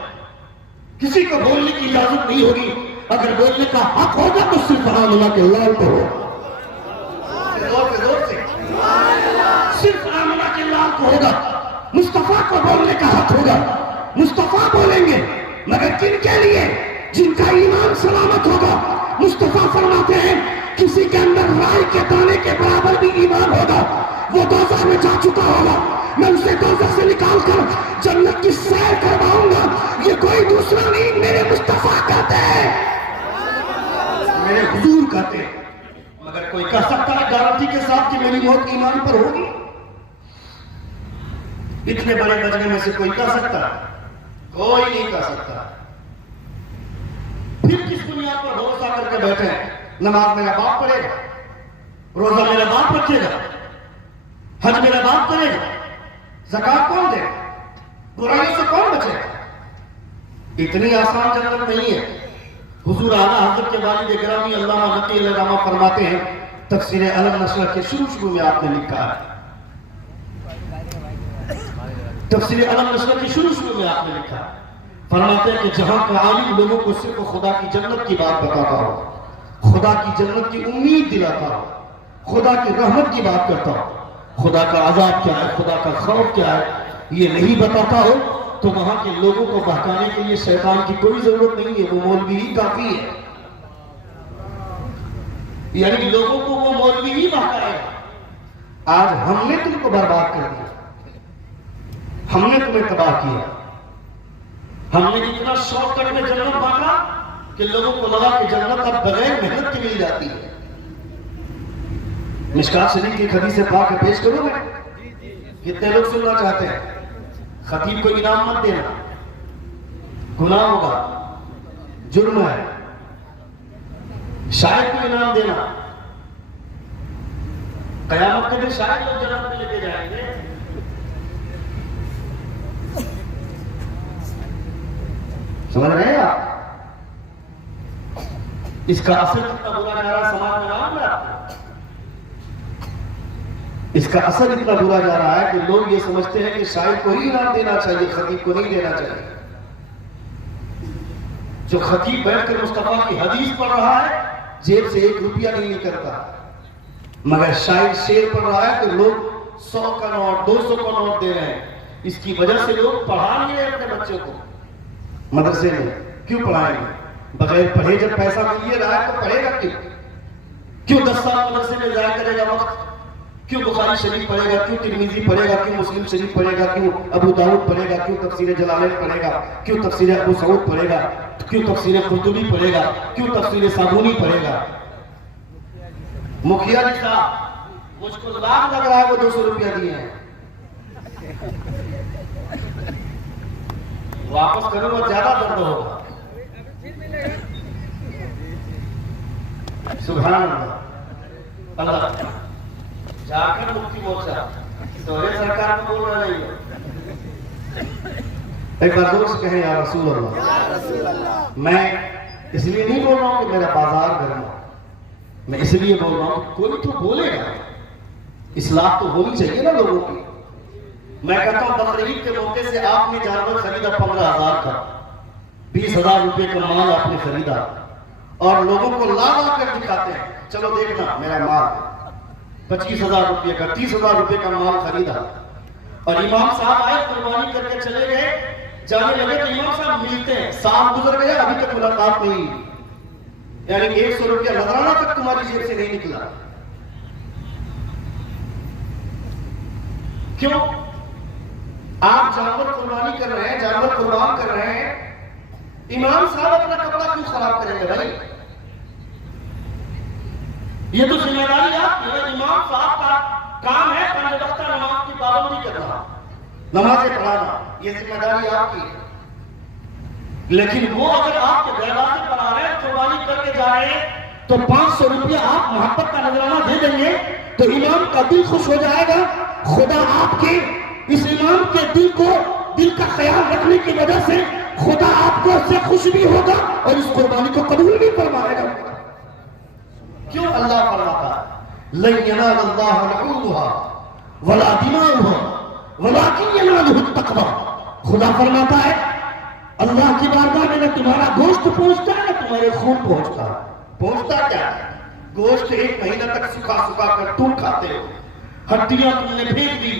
किसी को बोलने की इजाजत नहीं होगी, अगर बोलने का हक होगा तो सिर्फ आमना के लाल को हो, जोर से सिर्फ आमना के लाल को होगा। मुस्तफा को बोलने का हक होगा, मुस्तफा बोलेंगे, मगर किनके लिए? जिनका ईमान सलामत होगा। मुस्तफा फरमाते हैं किसी के अंदर राई के दाने के बराबर भी ईमान होगा, वो दोज़ख में जा चुका होगा, मैं उसे दोज़ख से निकाल कर जन्नत की सैर करवाऊंगा। ये कोई दूसरा नहीं, मेरे मुस्तफा कहते हैं, मेरे हुजूर कहते हैं। मगर कोई कह सकता है गारंटी के साथ कि मेरी मौत ईमान पर होगी? इतने बड़े बजने में से कोई कह सकता है? कोई नहीं कह सकता। फिर किस दुनिया पर भरोसा करके बैठे हैं? नमाज मेरा बाप पढ़ेगा, रोजा मेरा बाप रखेगा, हज मेरा बाप करेगा, ज़कात कौन देगा, बुराइयों से कौन बचेगा? इतनी आसान जन्नत नहीं है। हुजूर आला हज़रत के वालिद गिरामी अल्लामा नकी अलैहिर्रहमा फरमाते हैं, तफसीर अलम नशर के शुरू में आपने लिखा है, तफसीर अलम नशर के शुरू में आपने लिखा है, फरमाते हैं कि जहां का आलिम लोगों को सिर्फ खुदा की जन्नत की बात बताता हो, खुदा की जन्नत की उम्मीद दिलाता हो, खुदा की रहमत की बात करता हो, खुदा का अजाब क्या है, खुदा का खौफ क्या है, ये नहीं बताता हो, तो वहां के लोगों को बहकाने के लिए शैतान की कोई जरूरत नहीं है, वो मौलवी ही काफी है। यानी लोगों को वो मौलवी ही बहकाएगा। आज हमने तुमको बर्बाद कर दिया, हमने तुम्हें तबाह किया, हमने इतना शौक करके जन्नत मांगा कि लोगों को लगा कि जन्नत अब बगैर मेहनत के मिल जाती है। मिशकात शरीफ की हदीस से पाक पेश करूं मैं? कितने लोग सुनना चाहते हैं? खतीब को इनाम मत देना, गुनाह होगा, जुर्म है। शायर को इनाम देना, कयामत के दिन शायर लोग जन्नत में लेके जाएंगे। समझ रहे हैं आप? इसका असर कितना बुरा जा रहा है समाज में, नाम है आपको? इसका असर इतना बुरा जा रहा है कि लोग ये समझते हैं कि शायर को ही इनाम देना चाहिए, खतीब को नहीं देना चाहिए। जो खतीब बैठकर मुस्तफा की हदीस पढ़ रहा है, जेब से 1 रुपया नहीं निकलता, मगर शायर शेर पढ़ रहा है तो लोग 100 का नोट 200 का नोट दे रहे हैं। इसकी वजह से लोग पढ़ा नहीं रहे अपने बच्चों को मदरसे में। क्यों पढ़ाएंगे? बगैर पढ़े जब पैसा मिल रहा है तो पढ़ेगा क्यों? क्यों 10 साल मदरसे में जाया करेगा वक्त? क्यों बुखारी शरीफ पढ़ेगा, क्यों तिरमिजी पढ़ेगा, क्यों मुस्लिम शरीफ पढ़ेगा, क्यों अबू दाऊद पढ़ेगा, क्यों तफसीर जलालैन पढ़ेगा, क्यों तफसीर अबू सऊद पढ़ेगा, क्यों तफसीर कुर्तुबी पढ़ेगा, क्यों तफसीर साबुनी पढ़ेगा? मुखिया जी साहब, मुझको लाख लग रहा है वो 200 रुपया दिए हैं, वापस करूंगा ज्यादा दर्द होगा। सुभान अल्लाह। अल्लाह जाकर मुक्ति मोर्चा दोहरे सरकार को बोल रही है, एक बार जोर से कहें या रसूल अल्लाह। मैं इसलिए नहीं बोल रहा हूं कि मेरा बाजार गर्म हो, मैं इसलिए बोल रहा हूं कोई तो बोलेगा, इस्लाह तो होनी चाहिए ना लोगों की। मैं कहता हूं बकरीद के मौके से आपने जानवर खरीदा 15,000 का, 20,000 रुपए का माल आपने खरीदा और लोगों को ला कर दिखाते हैं, चलो देखना मेरा माल 25,000 रुपए का, 30,000 रुपए का माल खरीदा, और इमाम साहब आए कुर्बानी करके चले गए, जाने लगे तो इमाम साहब मिलते हैं, साल गुजर गया अभी तक मुलाकात नहीं, यानी 100 रुपया नजराना तक तुम्हारी जेब से नहीं निकला। क्यों? आप जानवर कुर्बानी कर रहे हैं, जानवर कुर्बान कर रहे हैं, इमाम साहब अपना कपड़ा क्यों खराब करेंगे भाई? ये तो जिम्मेदारी आपकी है। इमाम साहब का काम है 5 वक्त नमाज की पाबंदी करना, नमाजें पढ़ाना, ये जिम्मेदारी आपकी है। लेकिन वो अगर आपके गैबा से पढ़ा रहे हैं, कुर्बानी करके जा रहे हैं, तो 500 रुपया आप मोहब्बत का नजराना दे देंगे तो इमाम का दिल खुश हो जाएगा। खुदा आपके इस इमाम के दिल का ख्याल रखने की वजह से खुदा आपको उससे खुश भी होगा और इस कुर्बानी को कबूल भी फरमाएगा। क्यों? अल्लाह फरमाता है लन यनालल्लाहु लुहूमुहा वला दिमाउहा वलाकिन यनालुहु तक़वा। खुदा फरमाता है अल्लाह की बारगाह में न तुम्हारा गोश्त पहुंचता है न तुम्हारे खून पहुंचता है। पहुंचता क्या है? गोश्त 1 महीना तक सुखा सुखा कर तुम खाते हो, हड्डियां तुमने फेंक दी,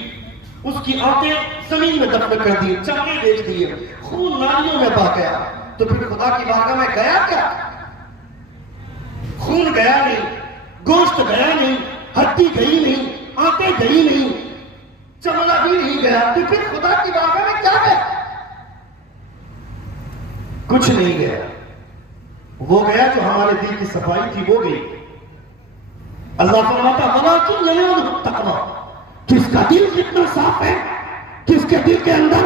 उसकी आंखें जमीन में दफन कर दी, चमड़े बेच दिए, खून नालियों में बह गया, तो फिर खुदा की बारगाह में गया क्या? खून गया नहीं, गोश्त गया नहीं, हड्डी गई नहीं, आंखें गई नहीं, चमड़ा भी नहीं गया, तो फिर खुदा की बारगाह में क्या है? कुछ नहीं गया। वो गया जो हमारे दिल की सफाई थी, वो गई। अल्लाह फरमाता वलाकिन यनालुहु तक़वा, किसका दिल कितना साफ है, किसके दिल के अंदर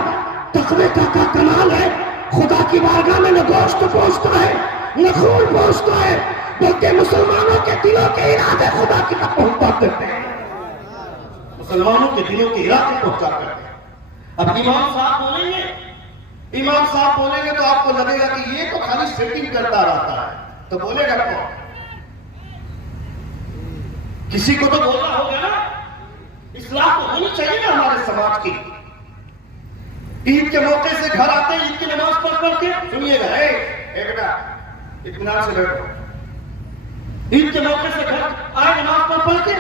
तक़वे का कमाल है, खुदा की बारगाह में न गोश्त पहुंचता है न खून पहुंचता है, बल्कि मुसलमानों के दिलों के इरादे खुदा की तक पहुंचा करते हैं। मुसलमानों के दिलों के इरादे पहुंचा करते हैं। अब इमाम साहब बोलेंगे तो आपको लगेगा कि ये तो खाली सेटिंग करता रहता है, तो बोलेगा कौन? किसी को तो बोलना होगा ना। इस्लाह तो होनी चाहिए ना हमारे समाज की। ईद के मौके से घर आते हैं, ईद की नमाज पढ़ के सुनिएगा, बेटा इत्मीनान से बैठो। ईद के मौके से घर आए, नमाज पढ़ के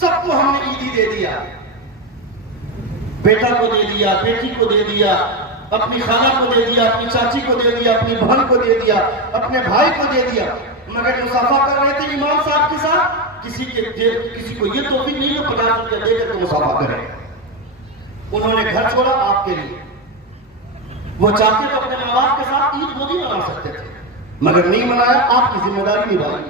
सबको हमने ईदी दे दिया, बेटा को दे दिया, बेटी को दे दिया, अपनी खाला को दे दिया, अपनी चाची को दे दिया, अपनी बहन को दे दिया, अपने भाई को दे दिया, मगर मुसाफा कर रहे थे इमाम साहब के साथ। किसी को ये तौफीक नहीं है 50 रुपया देकर के मुसाफा करें। उन्होंने घर छोड़ा आपके लिए। वो चाहते तो अपने माँ बाप के साथ ईद वो भी मना सकते थे, मगर नहीं मनाया, आपकी जिम्मेदारी निभाई,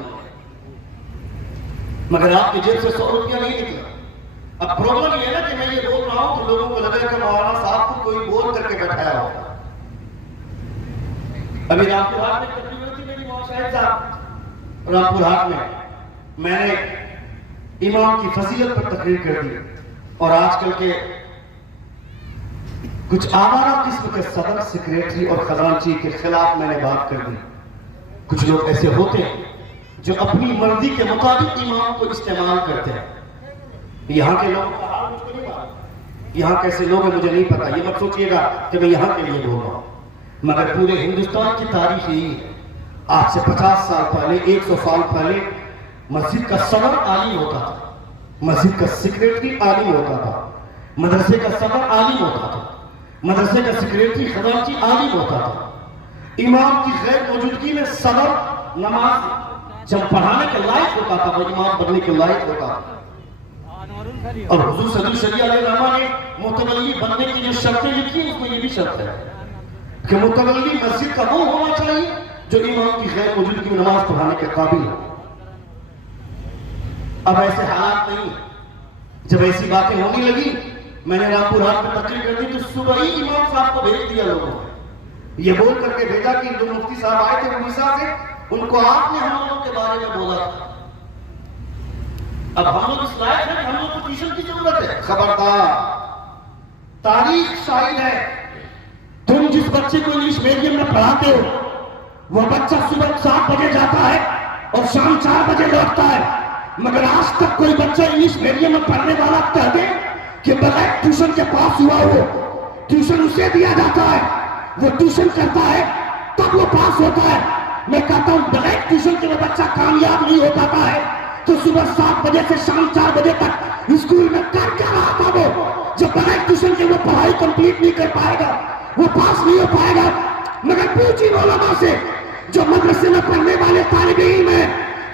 मगर आपकी जेब से 100 रुपया नहीं निकला। अब प्रॉब्लम ये है ना कि मैं ये बोल रहा हूं तो लोगों को लगेगा कि मौलाना साहब को कोई बोल करके बैठाया होगा। अभी रामपुर हाट में तकरीर हुई थी मेरी मौलाना साहब, रामपुर हाट में मैंने इमाम की फजीलत पर तकरीर कर दी, और आजकल के कुछ आवारा किस्म के सदर सेक्रेटरी और खजांची के खिलाफ मैंने बात कर दी। कुछ लोग ऐसे होते हैं जो अपनी मर्जी के मुताबिक इमाम को इस्तेमाल करते हैं। यहाँ के लोगों का हाल मुझको नहीं मालूम, यहाँ कैसे लोग हैं मुझे नहीं पता, ये मत सोचिएगा कि मैं यहाँ के लिए बोल रहा हूँ, मगर पूरे हिंदुस्तान की तारीख यही है। आज से 50 साल पहले, 100 साल पहले मस्जिद का सदर आलिम होता था, मस्जिद का सेक्रेटरी आलिम होता था, मदरसे का सदर आलिम होता था, मदरसे का सेक्रेटरी खजांची आलिम होता था। इमाम की गैर मौजूदगी में सदर नमाज जब पढ़ाने के लायक होता था, वो इमाम बनने के लायक होता था। और हुजूर सल्लल्लाहु अलैहि वसल्लम ने मुतवल्ली बनने की जो शर्तें लिखी हैं, उसमें ये भी शर्त है कि मुतवल्ली मस्जिद का वो होना चाहिए जो इमाम की गैर मौजूदगी में नमाज पढ़ाने के काबिल हो। अब ऐसे हालात नहीं। जब ऐसी बातें होने लगी, मैंने रामपुर हाट में तकरीर कर दी, तो सुबह ही इमाम साहब को भेज दिया लोगों ने, ये बोल करके भेजा कि जो मुफ्ती साहब आए थे उड़ीसा से, उनको आपने हम लोगों के बारे में बोला था। अब हम लोग इस लायक हैं कि हम लोग को ट्यूशन की जरूरत है। खबरदार, तारीख शाहिद है, तुम जिस बच्चे को इंग्लिश मीडियम में पढ़ाते हो, वो बच्चा सुबह 7 बजे जाता है और शाम 4 बजे लौटता है, मगर आज तक कोई बच्चा इंग्लिश मीडियम में पढ़ने वाला कह दे कि बगैर ट्यूशन के पास हुआ हो, ट्यूशन उसे दिया जाता है, वो ट्यूशन करता है तब वो पास होता है। मैं कहता हूं बगैर ट्यूशन के वो बच्चा कामयाब नहीं हो पाता है, तो सुबह 7 बजे से शाम 4 बजे तक स्कूल में कर क्या रहा था वो, जब बगैर ट्यूशन के वो पढ़ाई कंप्लीट नहीं कर पाएगा, वो पास नहीं हो पाएगा। मगर पूछी उलमा से, जो मदरसे में पढ़ने वाले तालिब इल्म है,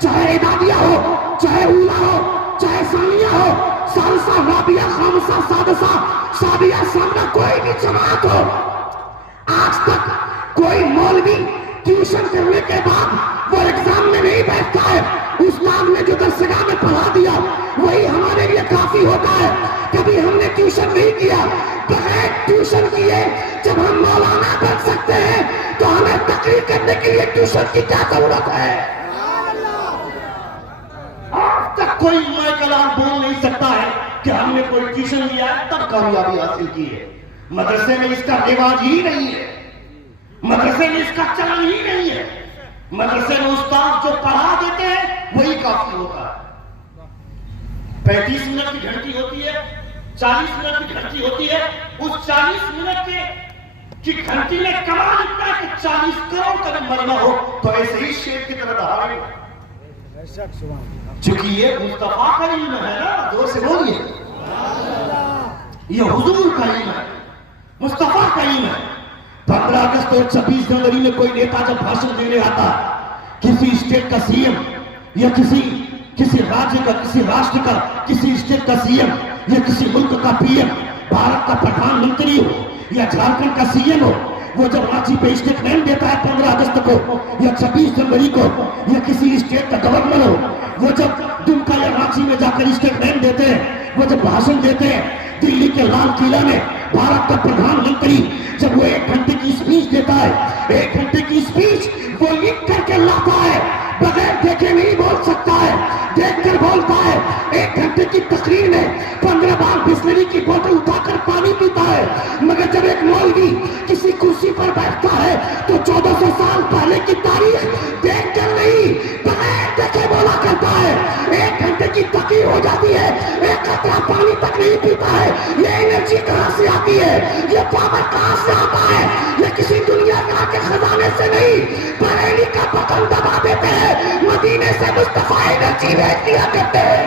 चाहे इदादिया हो, चाहे उला हो, चाहे सानिया हो, सालसा, राबिया, खामसा, सादसा, साबिया, सामना, कोई भी जमात हो, आज तक कोई मौलवी ट्यूशन करने के बाद वो एग्जाम में नहीं बैठता है। उस्ताद ने जो दरसगाह में पढ़ा दिया वही हमारे लिए काफी होता है। कभी हमने ट्यूशन नहीं किया, बगैर ट्यूशन किए जब हम मौलाना बन सकते हैं तो हमें तकरीर करने के लिए ट्यूशन की क्या जरूरत है? आज तक कोई मैं कलाम बोल नहीं सकता है कि हमने कोई ट्यूशन लिया है तब कामयाबी हासिल की है। मदरसे में इसका रिवाज ही नहीं है, मदरसे में इसका चलन ही नहीं है। मदरसे में उस्ताद जो पढ़ा देते हैं वही काफी होता है। 35 मिनट की घंटी होती है, 40 मिनट की घंटी होती है, उस 40 मिनट के कि घंटी में कमाल इतना है कि 40 करोड़ का जब मरना हो तो ऐसे ही शेर की तरह दहाड़े। चूंकि ये मुस्तफा का इल्म है ना, जोर से बोलिए, ये हुजूर का इल्म है, मुस्तफा का इल्म है। 15 अगस्त और 26 जनवरी में कोई नेता जब भाषण देने आता, किसी स्टेट का सीएम या किसी राज्य का, किसी राष्ट्र का, किसी स्टेट का सीएम या किसी मुल्क का पीएम, भारत का प्रधानमंत्री हो या झारखंड का सीएम हो, वो जब रांची पे स्टेटमेंट देता है 15 अगस्त को या 26 जनवरी को, या किसी स्टेट का गवर्नर हो, वो जब दुमका या रांची में जाकर स्टेटमेंट देते हैं, वो जब भाषण देते हैं, दिल्ली के लाल किला में भारत का प्रधानमंत्री जब वो 1 घंटे की स्पीच देता है, 1 घंटे की स्पीच वो लिख करके लाता है, बगैर देखे नहीं बोल सकता है, देखकर बोलता है। 1 घंटे की तकरीर में 15 बार बिस्लरी की बोतल उठाकर पानी पीता है, मगर जब एक मौलवी किसी कुर्सी पर बैठता है तो 1400 साल पहले की तारीख देखकर नहीं, बगैर देखे बोला करता है। 1 घंटे की तकरीर हो जाती है, 1 कतरा पानी तक नहीं पीता है। ये एनर्जी कहां से आती है, ये पावर कहां से आता है? ये किसी दुनिया के खजाने से नहीं, बरेली का बटन दबा देते हैं, मदीने से मुस्तफा एनर्जी भेज दिया करते हैं।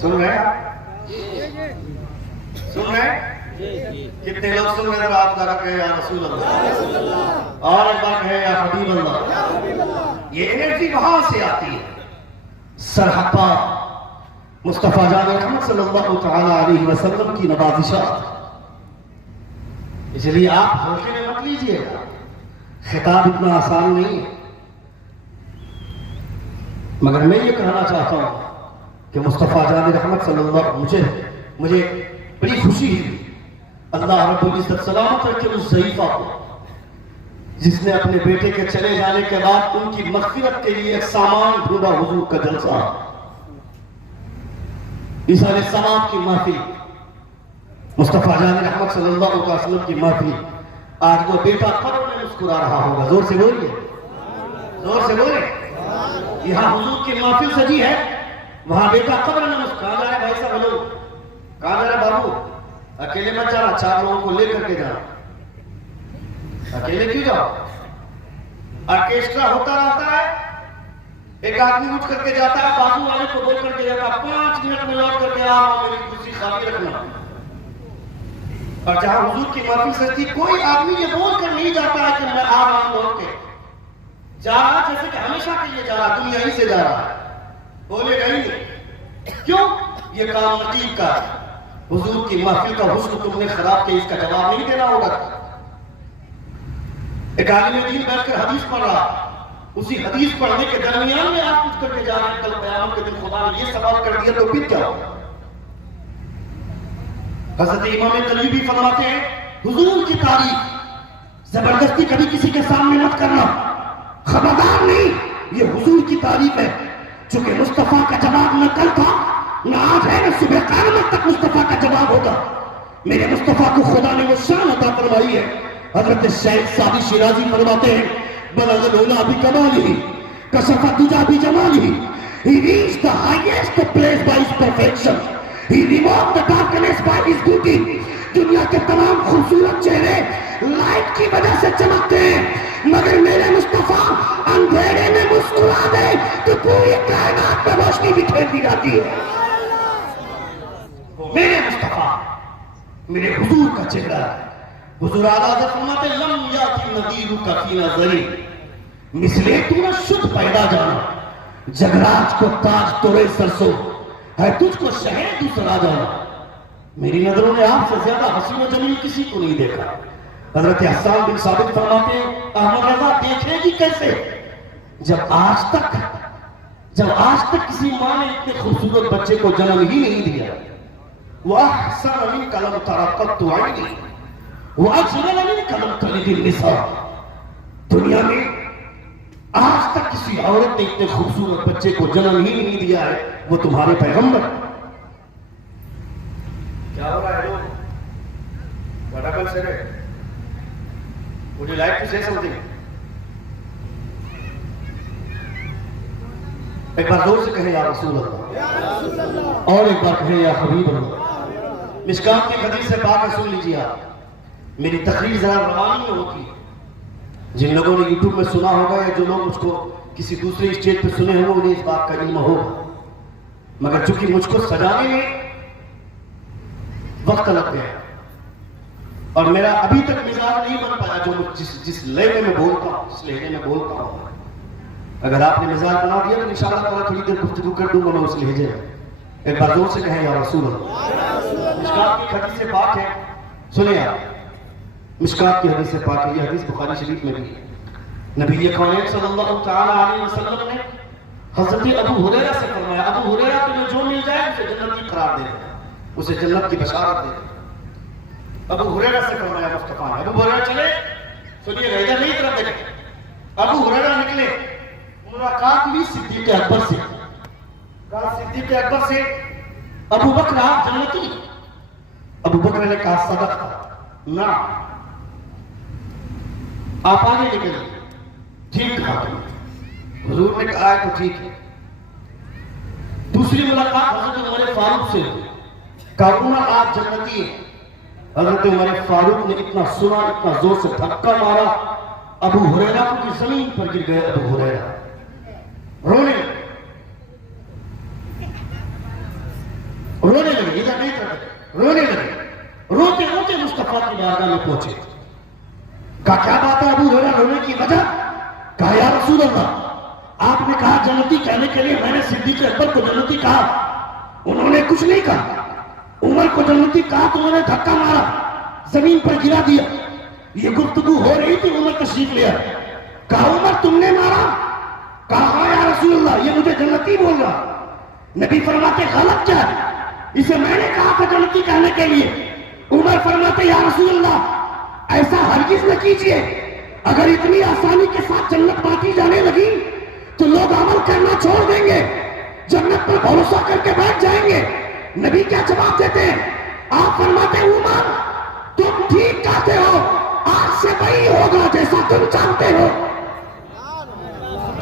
सुन रहे हैं? सुन रहे हैं? कितने लोग सुन रहे हैं? आप जरा कहे या रसूल अल्लाह, और एक बार कहे या हबीब अल्लाह। ये एनर्जी वहां से आती है, सरहपा मुस्तफा जान रहमत सल्लल्लाहु तआला अलैहि वसल्लम की नवाजिशात। इसलिए आप हल्के में मत लीजिएगा, खिताब इतना आसान नहीं है। मगर मैं ये कहना चाहता हूं कि मुस्तफा जान रहमत सल्लल्लाहु, मुझे बड़ी खुशी हुई, अल्लाह रब्बुल इज्जत सलामत रखे उस ज़ईफा को जिसने अपने बेटे के चले जाने के बाद उनकी मग़फ़िरत के लिए एक सामान ढूंढा। हुजूर का जलसा, इसाले सवाब की महफिल, मुस्तफा जान रहमत सल्लल्लाहु अलैहि वसल्लम की महफिल। आज वो बेटा कब्र में मुस्कुरा रहा होगा। जोर से बोलिए, जोर से बोले। यहाँ हुजूर की महफिल सजी है, वहां बेटा कब्र में मुस्कुरा रहा है। भाई साहब हेलो, कहां जा रहे बाबू? अकेले मत जाना, 4 लोगों को लेकर के जाना। अकेले क्यों जाओ? ऑर्केस्ट्रा होता रहता है, एक आदमी उठ करके जाता है, बाजू वाले को बोल करके जाता है 5 मिनट में लौट करके आओ, मेरी कुर्सी खाली रखना। और जहां हुजूर की महफिल सजती, कोई आदमी ये बोल कर नहीं जाता है कि मैं आ रहा हूं लौट के, जा रहा जैसे कि हमेशा के लिए जा रहा, दुनिया ही से जा रहा है, बोलेगा ही नहीं। क्यों? ये काम नकीब का, हुजूर की महफिल का हुस्न तुमने खराब किया, इसका जवाब नहीं देना होगा। एक आदमी दिन बैठकर हदीस पढ़ रहा, उसी हदीस पढ़ने के दरमियान में आप कुछ करके जा रहे हैं, कल क़यामत के दिन खुदा ने ये सवाल कर दिया तो फिर क्या होगा? हज़रत इमाम तलवी भी फरमाते हैं, हुजूर की तारीफ जबरदस्ती कभी किसी के सामने मत करना, खबरदार नहीं, ये हुजूर की तारीफ है। चूंकि मुस्तफा का जवाब न कल था, न आज है, न सुबह क़यामत तक मुस्तफा का जवाब होगा। मेरे मुस्तफा को खुदा ने वो शान अता फरमाई है। हजरत शैख सादी शिराजी फरमाते हैं, बलगल उला भी कमालिही, कशफत दुजा भी जमालिही, he reached the highest place by his perfection, he removed the darkness by his beauty। दुनिया के तमाम खूबसूरत चेहरे लाइट की वजह से चमकते हैं, मगर मेरे मुस्तफा अंधेरे में मुस्कुरा दे तो पूरी कायनात में रोशनी बिखेर दी जाती है। मेरे मुस्तफा, मेरे हुजूर का चेहरा है। हुजूर आला फरमाते लम याति नदीरु का फी नज़री, मिसले तू न शुद्ध पैदा जाना, जगराज को ताज तोड़े सरसों, है तुझको शहर दूसरा जाना। मेरी नजरों ने आपसे ज्यादा हसीन जमील किसी को नहीं देखा। हजरत हसन बिन साबित फरमाते हैं, अहमद रजा देखेगी कैसे, जब आज तक किसी माँ ने इतने खूबसूरत बच्चे को जन्म ही नहीं दिया। वह अहसन मिन कलम तरक़त आइनी वह अजमल मिन कलम तलिदिन निसा। दुनिया में आज तक किसी औरत ने इतने खूबसूरत बच्चे को जन्म ही नहीं दिया है, वो तुम्हारे पैगंबर। क्या हो रहा है लोग? What happened, sir? Would you like to say something? एक बार जोर से कहे या रसूल अल्लाह, और एक बार कहे या हबीब अल्लाह। मिशकात की हदीस से पाक सुन लीजिए आप। मेरी तकरीर जरा रवानी में होती है। जिन लोगों ने यूट्यूब में सुना होगा या जो लोग उसको किसी दूसरे स्टेज पे सुने होंगे उन्हें इस बात का इल्म होगा, मगर चूंकि मुझको सजाने में वक्त लग गया और मेरा अभी तक मिजाज नहीं बन पाया जो जिस लहजे में बोलता हूं, जिस लहजे में बोलता हूं। अगर आपने मिजाज बना दिया तो इंशाअल्लाह ताला थोड़ी देर गुफ्तगू कर दूंगा मैं उस लहजे में। एक बार जोर से कहें या रसूल अल्लाह। मिशकात की हदीस से पाक है, सुने आप। मिशकात की हदीस से पाक है, ये हदीस बुखारी शरीफ में भी है। नबी कौन सल्लल्लाहु तआला अलैहि वसल्लम ने हजरत अबू हुरैरा से फरमाया, अबू हुरैरा तुम्हें जो मिल जाए उसे जन्नती करार दे, उसे जन्नत की बशारत दे। अबू हुरैरा से फरमाया मुस्तफा ने। अबू हुरैरा चले, सुनिए इधर नहीं तरफ देखें। अबू हुरैरा निकले, मुलाकात हुई सिद्दीक अकबर से। कहा सिद्दीक अकबर से अबू बकर आप जन्नती? अबू बकर ने कहा सदक ना, आप आगे निकलिए। ठीक कहा हुजूर ने कहा तो ठीक है। दूसरी मुलाकात हजरत उमर फारूक से हुई। कहा उमर आप जन्नती हैं। हजरत उमर फारूक ने इतना सुना, इतना जोर से धक्का मारा, अबू हुरैरा को की जमीन पर गिर गए। अबू हुरैरा रोने लगे, इधर नहीं करते, रोने लगे। रोते रोते मुस्तफा की बारगाह में पहुंचे। कहा क्या बात है अबू हुरैरा रोने की वजह? कहा या रसूल अल्लाह, आपने कहा जन्नती कहने के लिए मैंने सिद्दीक अकबर को जन्नती कहा, उन्होंने कुछ नहीं कहा। उमर को जन्नती कहा तो उन्होंने धक्का मारा, जमीन पर गिरा दिया। ये गुफ्तगू हो रही थी, उमर तशरीफ लिया। कहा उमर तुमने मारा? कहा हाँ या रसूल अल्लाह, ये मुझे जन्नती बोल रहा। नबी फरमाते गलत क्या है, इसे मैंने कहा था जन्नती कहने के लिए। उमर फरमाते या रसूल अल्लाह ऐसा हरगिज न कीजिए, अगर इतनी आसानी के साथ जन्नत बांटी जाने लगी तो लोग अमल करना छोड़ देंगे, जन्नत पर भरोसा करके बैठ जाएंगे। नबी क्या जवाब देते हैं? आप फरमाते उमर तुम ठीक कहते हो, आज से वही होगा जैसा तुम चाहते हो।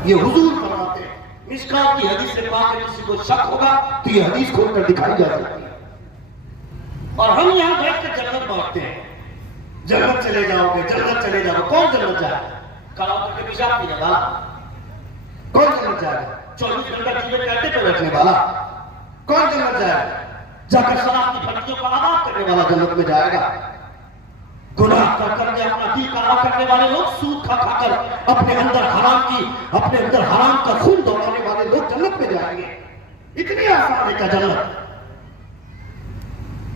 ये हुजूर फरमाते हैं। मिशकात की हदीस से पाक है, किसी को शक होगा तो ये हदीस खोलकर दिखाई जा सकती है। और हम यहां बैठकर जन्नत बांटते हैं, जन्नत चले जाओगे, जन्नत चले जाओगे। कौन जन्नत जाएगा? कल आपके पेशाब पीने वाला कौन जन्नत जाएगा? 24 घंटा टीवी कहते पे बैठने वाला कौन जन्नत जाएगा? जाकर शराब की भट्टियों का आबाद करने वाला जन्नत में जाएगा। गुनाह कर करके अपना दिल काला करने वाले लोग, सूद खा खाकर अपने अंदर हराम का खून दौड़ाने वाले लोग जन्नत में जाएंगे। इतनी आसान है क्या जन्नत?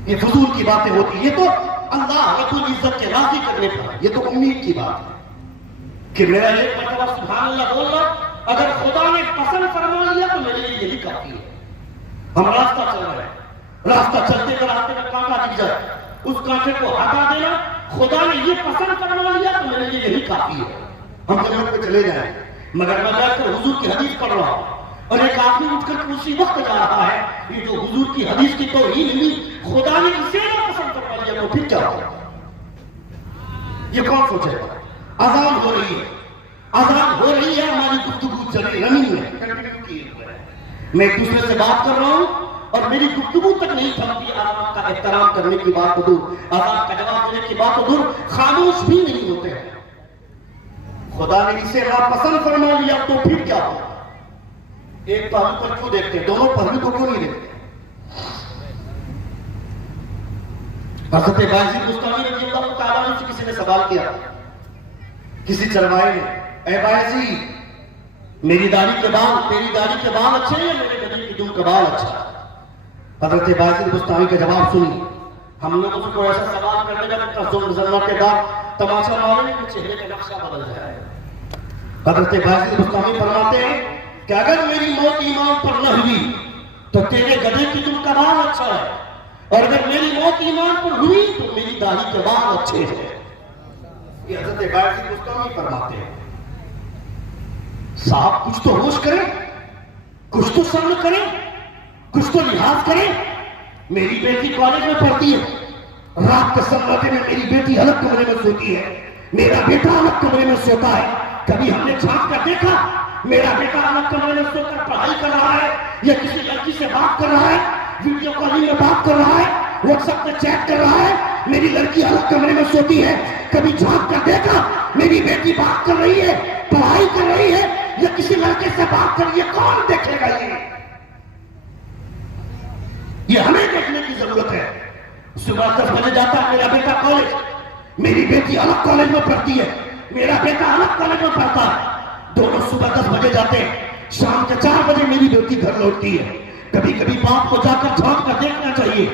ये फजूल की बातें होती, ये तो अल्लाह रब्बुल इज्जत के राजी करने पर, ये तो उम्मीद की बात है कि मेरा एक मरतबा सुभान अल्लाह बोल रहा, अगर खुदा ने पसंद फरमा लिया तो मेरे लिए यही काफी है। हम रास्ता चल रहे हैं, रास्ता चलते हुए रास्ते में कांटा दिख जाए, उस कांटे को हटा देना, खुदा ने ये पसंद फरमा लिया तो मेरे लिए यही काफी है, हम जन्नत पे चले जाएं। मगर मैं बैठकर हुजूर की हदीस पढ़ रहा हूं और एक आदमी उठकर उसी वक्त जा रहा है, ये जो हुजूर की हदीस की तौहीन हुई, खुदा ने इसे ना पसंद फरमा लिया तो फिर क्या होगा? ये कौन सोचेगा? अजान हो रही है, हमारी गुफ्तगू चल रही रनिंग में, मैं एक दूसरे से बात कर रहा हूं और मेरी गुफ्तगू तक नहीं थमती। आज़ान का एहतराम करने की बात तो दूर, आज़ान का जवाब देने की बात तो दूर, खामोश भी नहीं होते हैं। खुदा ने इसे नापसंद फरमा लिया तो फिर क्या होगा? एक पहलू पर क्यों देखते हैं, दोनों पहलू को क्यों नहीं देखते? हज़रत बायज़ीद बुस्तामी रज़ियल्लाहु तआला अन्हु से किसी ने सवाल किया, किसी चरवाहे ने, ऐ बायज़ीद मेरी दाढ़ी के बाल, तेरी दाढ़ी के बाल अच्छे हैं या मेरे गधे की दुम का बाल अच्छा? हज़रत बायज़ीद बुस्तामी का जवाब सुनिए। हम लोग उसको ऐसा सवाल करने का जुल्म के बाद तमाशा मारेंगे कि चेहरे का नक्शा बदल जाएगा। हज़रत बायज़ीद बुस्तामी फरमाते हैं कि अगर मेरी मौत ईमान पर न हुई तो तेरे गधे की दुम का बाल अच्छा है, और अगर मेरी मौत ईमान पर हुई तो मेरी दाढ़ी के बाल अच्छे हैं। ये हज़रत बायज़ीद बुस्तामी फरमाते हैं। साहब कुछ तो होश करें, कुछ तो शर्म करें, कुछ तो लिहाज करें। मेरी बेटी कॉलेज में पढ़ती है, रात के सन्नाटे में मेरी बेटी अलग कमरे में सोती है, मेरा बेटा अलग कमरे में सोता है। कभी हमने झांक कर देखा मेरा बेटा अलग कमरे में सोकर पढ़ाई कर रहा है या किसी लड़की से बात कर रहा है, वीडियो कॉलिंग में बात कर रहा है, व्हाट्सएप में चैट कर रहा है, मेरी लड़की अलग कमरे में सोती है, कभी झांक कर देखा मेरी बेटी बात कर रही है, पढ़ाई कर रही है या किसी लड़के से बात कर रही है? कौन देखेगा ये हमें देखने की जरूरत है। सुबह 10 बजे जाता है मेरा बेटा कॉलेज, मेरी बेटी अलग कॉलेज में पढ़ती है, मेरा बेटा अलग कॉलेज में पढ़ता है। दोनों सुबह 10 बजे जाते हैं, शाम के 4 बजे मेरी बेटी घर लौटती है। कभी कभी बाप को जाकर झांक कर देखना चाहिए,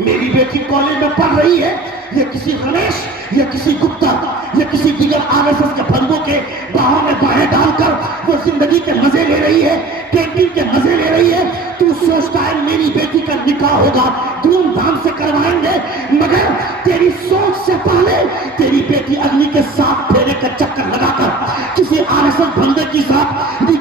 मेरी बेटी कॉलेज में पढ़ रही है या किसी रमेश या किसी गुप्ता या किसी दिगर आरएसएस के फंदों के बाहों में बाहें डालकर वो जिंदगी के मजे ले रही है, कैंटीन के मजे ले रही है। तू सोचता है मेरी बेटी का निकाह होगा, धूमधाम से करवाएंगे, मगर तेरी सोच से पहले तेरी बेटी अग्नि के 7 फेरे का चक्कर लगाकर किसी आरएसएस फंदे की साथ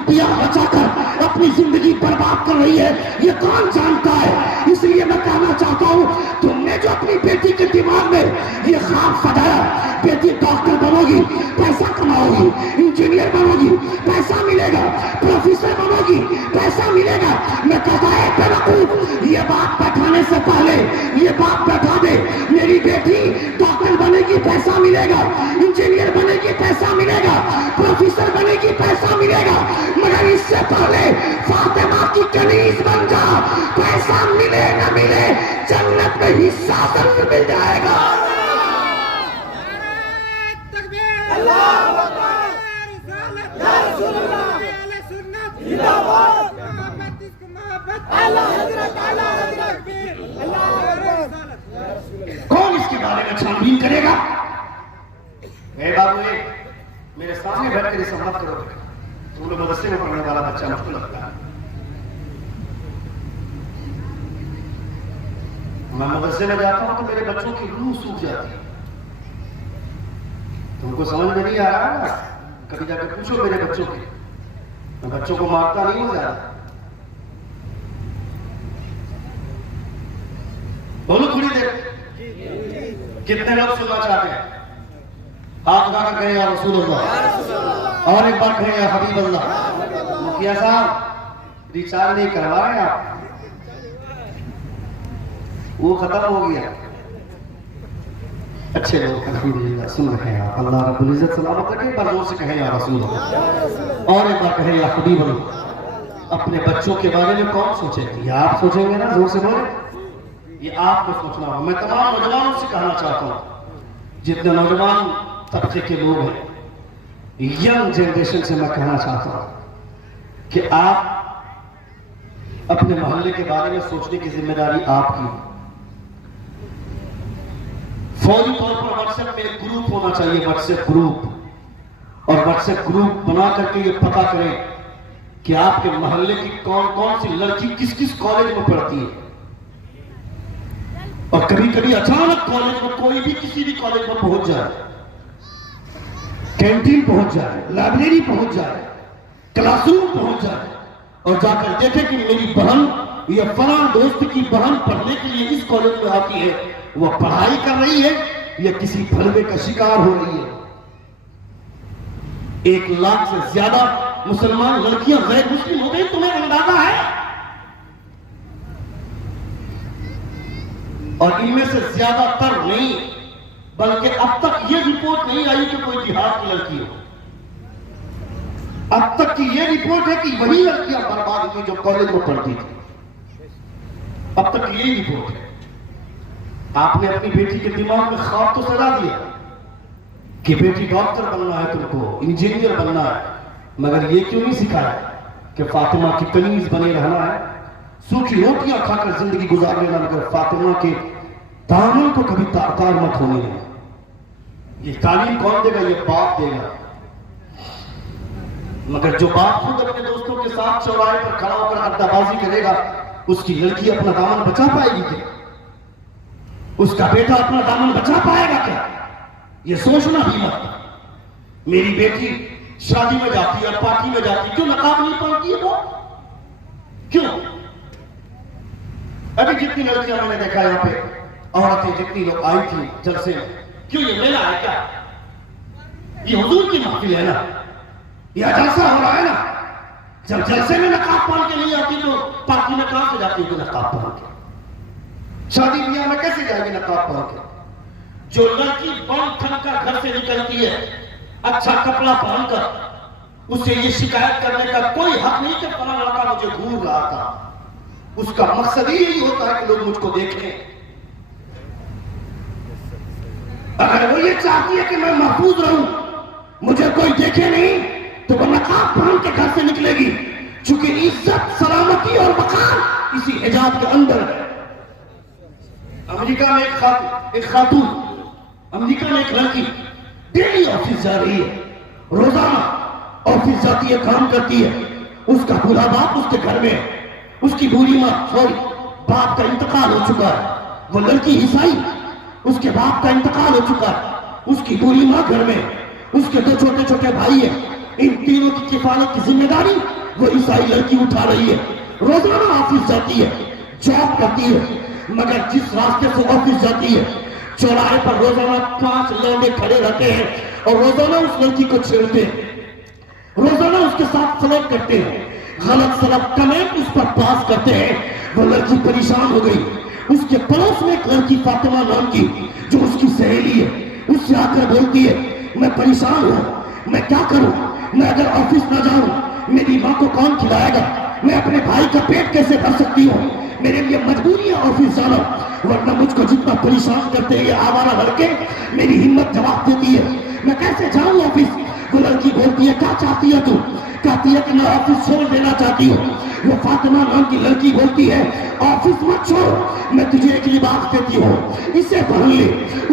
दिया बचाकर अपनी जिंदगी बर्बाद कर रही है, ये कौन जानता है? इसलिए मैं कहना चाहता हूं, तुमने जो अपनी बेटी के दिमाग में ये ख्वाब सजाया, बेटी डॉक्टर बनोगी, पैसा कमाओगी, इंजीनियर बनोगी, पैसा मिलेगा, प्रोफेसर बनोगी, पैसा मिलेगा, मैं कहता है बेवकूफ, ये बात बैठाने से पहले ये बात बैठा दे, मेरी बेटी डॉक्टर बनेगी, पैसा मिलेगा, इंजीनियर बनेगी, पैसा मिलेगा, प्रोफेसर बनेगी, पैसा मिलेगा, मगर इससे पहले फातिमा की कनीज बन जा, पैसा मिले न मिले जन्नत में हिस्सा जरूर मिल जाएगा। कौन इसके बारे में छानबीन करेगा? बाबू मेरे सामने बैठ कर इसे मत करो, तुम लोग मदरसे में पढ़ने वाला बच्चा मुझको लगता है। मैं मदरसे में जाता हूं तो मेरे बच्चों की रूह सूख जाती है। तुमको समझ में नहीं आ रहा ना? कभी जाकर पूछो मेरे बच्चों की, मैं बच्चों को मारता नहीं हूं ज्यादा। बोलो थोड़ी देर, कितने लोग सुनना चाहते हैं? हाथ उठाकर कहें या रसूल अल्लाह, और एक बार कहें या हबीब अल्लाह। मुखिया साहब रिचार्ज नहीं करवा रहे आप, वो खत्म हो गया। अच्छे लोग अल्हम्दुलिल्लाह सुन रहे हैं, अल्लाह रब्बुल इज्जत सलामत रखे। एक बार जोर से कहें या रसूल अल्लाह, और एक बार कहें या हबीब अल्लाह। अपने बच्चों के बारे में कौन सोचेगा? ये आप सोचेंगे ना, जोर से बोले, ये आपको सोचना होगा। मैं तमाम नौजवानों से कहना चाहता हूं, जितने नौजवान तबके के लोग हैं, यंग जनरेशन से मैं कहना चाहता हूं कि आप अपने मोहल्ले के बारे में सोचने की जिम्मेदारी आपकी। फौरी तौर पर व्हाट्सएप में एक ग्रुप होना चाहिए, व्हाट्सएप ग्रुप, और व्हाट्सएप ग्रुप बना करके ये पता करें कि आपके मोहल्ले की कौन कौन सी लड़की किस किस कॉलेज में पढ़ती है। और कभी कभी अचानक कॉलेज में कोई भी किसी भी कॉलेज में पहुंच जाए, कैंटीन पहुंच जाए, लाइब्रेरी पहुंच जाए, क्लासरूम पहुंच जाए, और जाकर देखे कि मेरी बहन या फला दोस्त की बहन पढ़ने के लिए इस कॉलेज में आती है, वो पढ़ाई कर रही है या किसी फलवे का शिकार हो रही है। 1 लाख से ज्यादा मुसलमान लड़कियां गैर मुस्लिम हो गई, तुम्हें अंदाजा है? और इनमें से ज्यादातर नहीं, बल्कि अब तक यह रिपोर्ट नहीं आई कि कोई बिहार की लड़की हो। अब तक की यह रिपोर्ट है कि वही लड़कियां बर्बाद हुई जो कॉलेज में पढ़ती थी। अब तक यही रिपोर्ट है। आपने अपनी बेटी के दिमाग में ख्वाब तो सजा दिया कि बेटी डॉक्टर बनना है, तुमको इंजीनियर बनना है, मगर यह क्यों नहीं सिखाया कि फातिमा की कनीज बने रहना है, सूखी रोटियां खाकर जिंदगी गुजार लेना, मगर फातिमा के दामन को कभी तार मत होने देना। ये तालीम कौन देगा? ये बाप देगा। मगर जो बाप खुद अपने दोस्तों के साथ चौराहे पर खड़ा होकर अड्डाबाजी करेगा, उसकी लड़की अपना दामन बचा पाएगी क्या? उसका बेटा अपना दामन बचा पाएगा क्या? ये सोचना भी मत। मेरी बेटी शादी में जाती है, पार्टी में जाती है, क्यों नकाब नहीं पहनती है? वो क्यों? अभी जितनी लड़कियां मैंने देखा यहाँ पे, औरतें जितनी लोग आई थी जलसे में, क्यों ये मेला है क्या? ये हुजूर की महफिल है ना, यह जलसा हो रहा है ना। जब जलसे में नकाब पहन के नहीं आती तो पार्टी में कहां से जाती है नकाब पहन के? शादी ब्याह में कैसे जाएगी नकाब पहन के? जो लड़की बन ठन कर घर से निकलती है अच्छा कपड़ा पहनकर, उसे ये शिकायत करने का कोई हक नहीं कि फला लड़का मुझे घूर रहा था। उसका मकसद ही यही होता है कि लोग मुझको देखें। अगर वो ये चाहती है कि मैं महफूज रहूं, मुझे कोई देखे नहीं, तो वो नकाब पहन के घर से निकलेगी, चूंकि इज्जत, सलामती और वकार इसी हिजाब के अंदर है। अमेरिका में एक खातून, अमेरिका में एक लड़की डेली ऑफिस जा रही है, रोजाना ऑफिस जाती है, काम करती है। उसका बुरा बाप उसके घर में है, उसकी बुरी माँ, सॉरी, बाप का इंतकाल हो चुका है। वो लड़की ईसाई, उसके बाप का इंतकाल हो चुका है, उसकी बुरी माँ घर में है, उसके 2 छोटे छोटे भाई है। इन तीनों की किफालत की जिम्मेदारी वो ईसाई लड़की उठा रही है। रोजाना ऑफिस जाती है, जॉब करती है, मगर जिस रास्ते से ऑफिस जाती है, चौराहे पर रोजाना 5 लौंडे खड़े रहते हैं और रोजाना उस लड़की को छेड़ते हैं, रोजाना उसके साथ फ्लर्ट करते हैं, गलत सलत कमेंट उस पर पास करते हैं। वो लड़की परेशान हो गई। उसके पड़ोस में एक लड़की फातिमा नाम की, जो उसकी सहेली है, उससे आकर बोलती है, मैं परेशान हूं, मैं क्या करूं? मैं अगर ऑफिस ना जाऊं, मेरी माँ को कौन खिलाएगा? मैं अपने भाई का पेट कैसे भर सकती हूँ? मेरे लिए मजबूरी है ऑफिस जाना, वरना मुझको जितना परेशान करते हैं ये आवारा लड़के, मेरी हिम्मत जवाब देती है, मैं कैसे जाऊं ऑफिस? वो लड़की बोलती है, क्या चाहती है तू? कहती है कि मैं ऑफिस छोड़ देना चाहती हूँ। वो फातिमा नाम की लड़की बोलती है, ऑफिस मत छोड़, मैं तुझे एक लिबास देती हूँ, इसे पहन ले।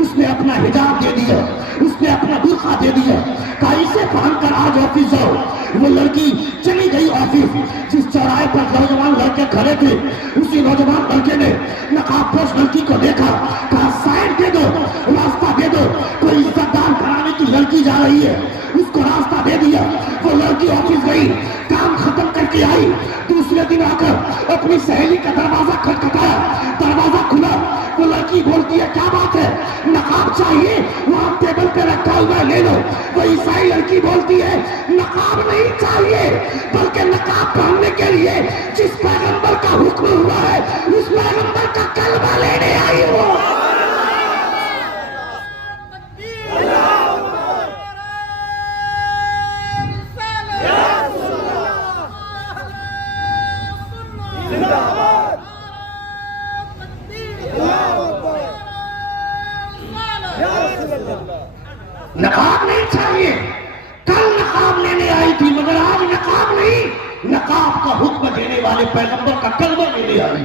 उसने अपना हिजाब दे दिया, उसने अपना बुर्का दे दिया, कहा इसे पहनकर आज ऑफिस जाओ। वो लड़की चली गई ऑफिस। जिस चौराहे पर नौजवान लड़के खड़े थे, उसी नौजवान लड़के ने नकाबपोश लड़की को देखा, कहा साइड दे दो, रास्ता दे दो, कोई इज्जतदार घराने की लड़की जा रही है, उसको रास्ता दे दिया। वो लड़की ऑफिस गई, काम खत्म करके आई। दूसरे दिन आकर अपनी सहेली का दरवाजा खटखटाया, दरवाजा खुला। वो लड़की बोलती है, क्या बात है, नकाब चाहिए? वहां टेबल पे रखा हुआ है, ले लो। वो ईसाई लड़की बोलती है, नकाब नहीं चाहिए, बल्कि नकाब पहनने के लिए जिस पैगंबर का हुक्म हुआ है, उस पैगंबर का कलमा लेने आई हो। नकाब नहीं चाहिए, कल नकाब लेने आई थी, मगर आज नकाब नहीं, नकाब का हुक्म देने वाले पैगंबर का कलमा लेने आई।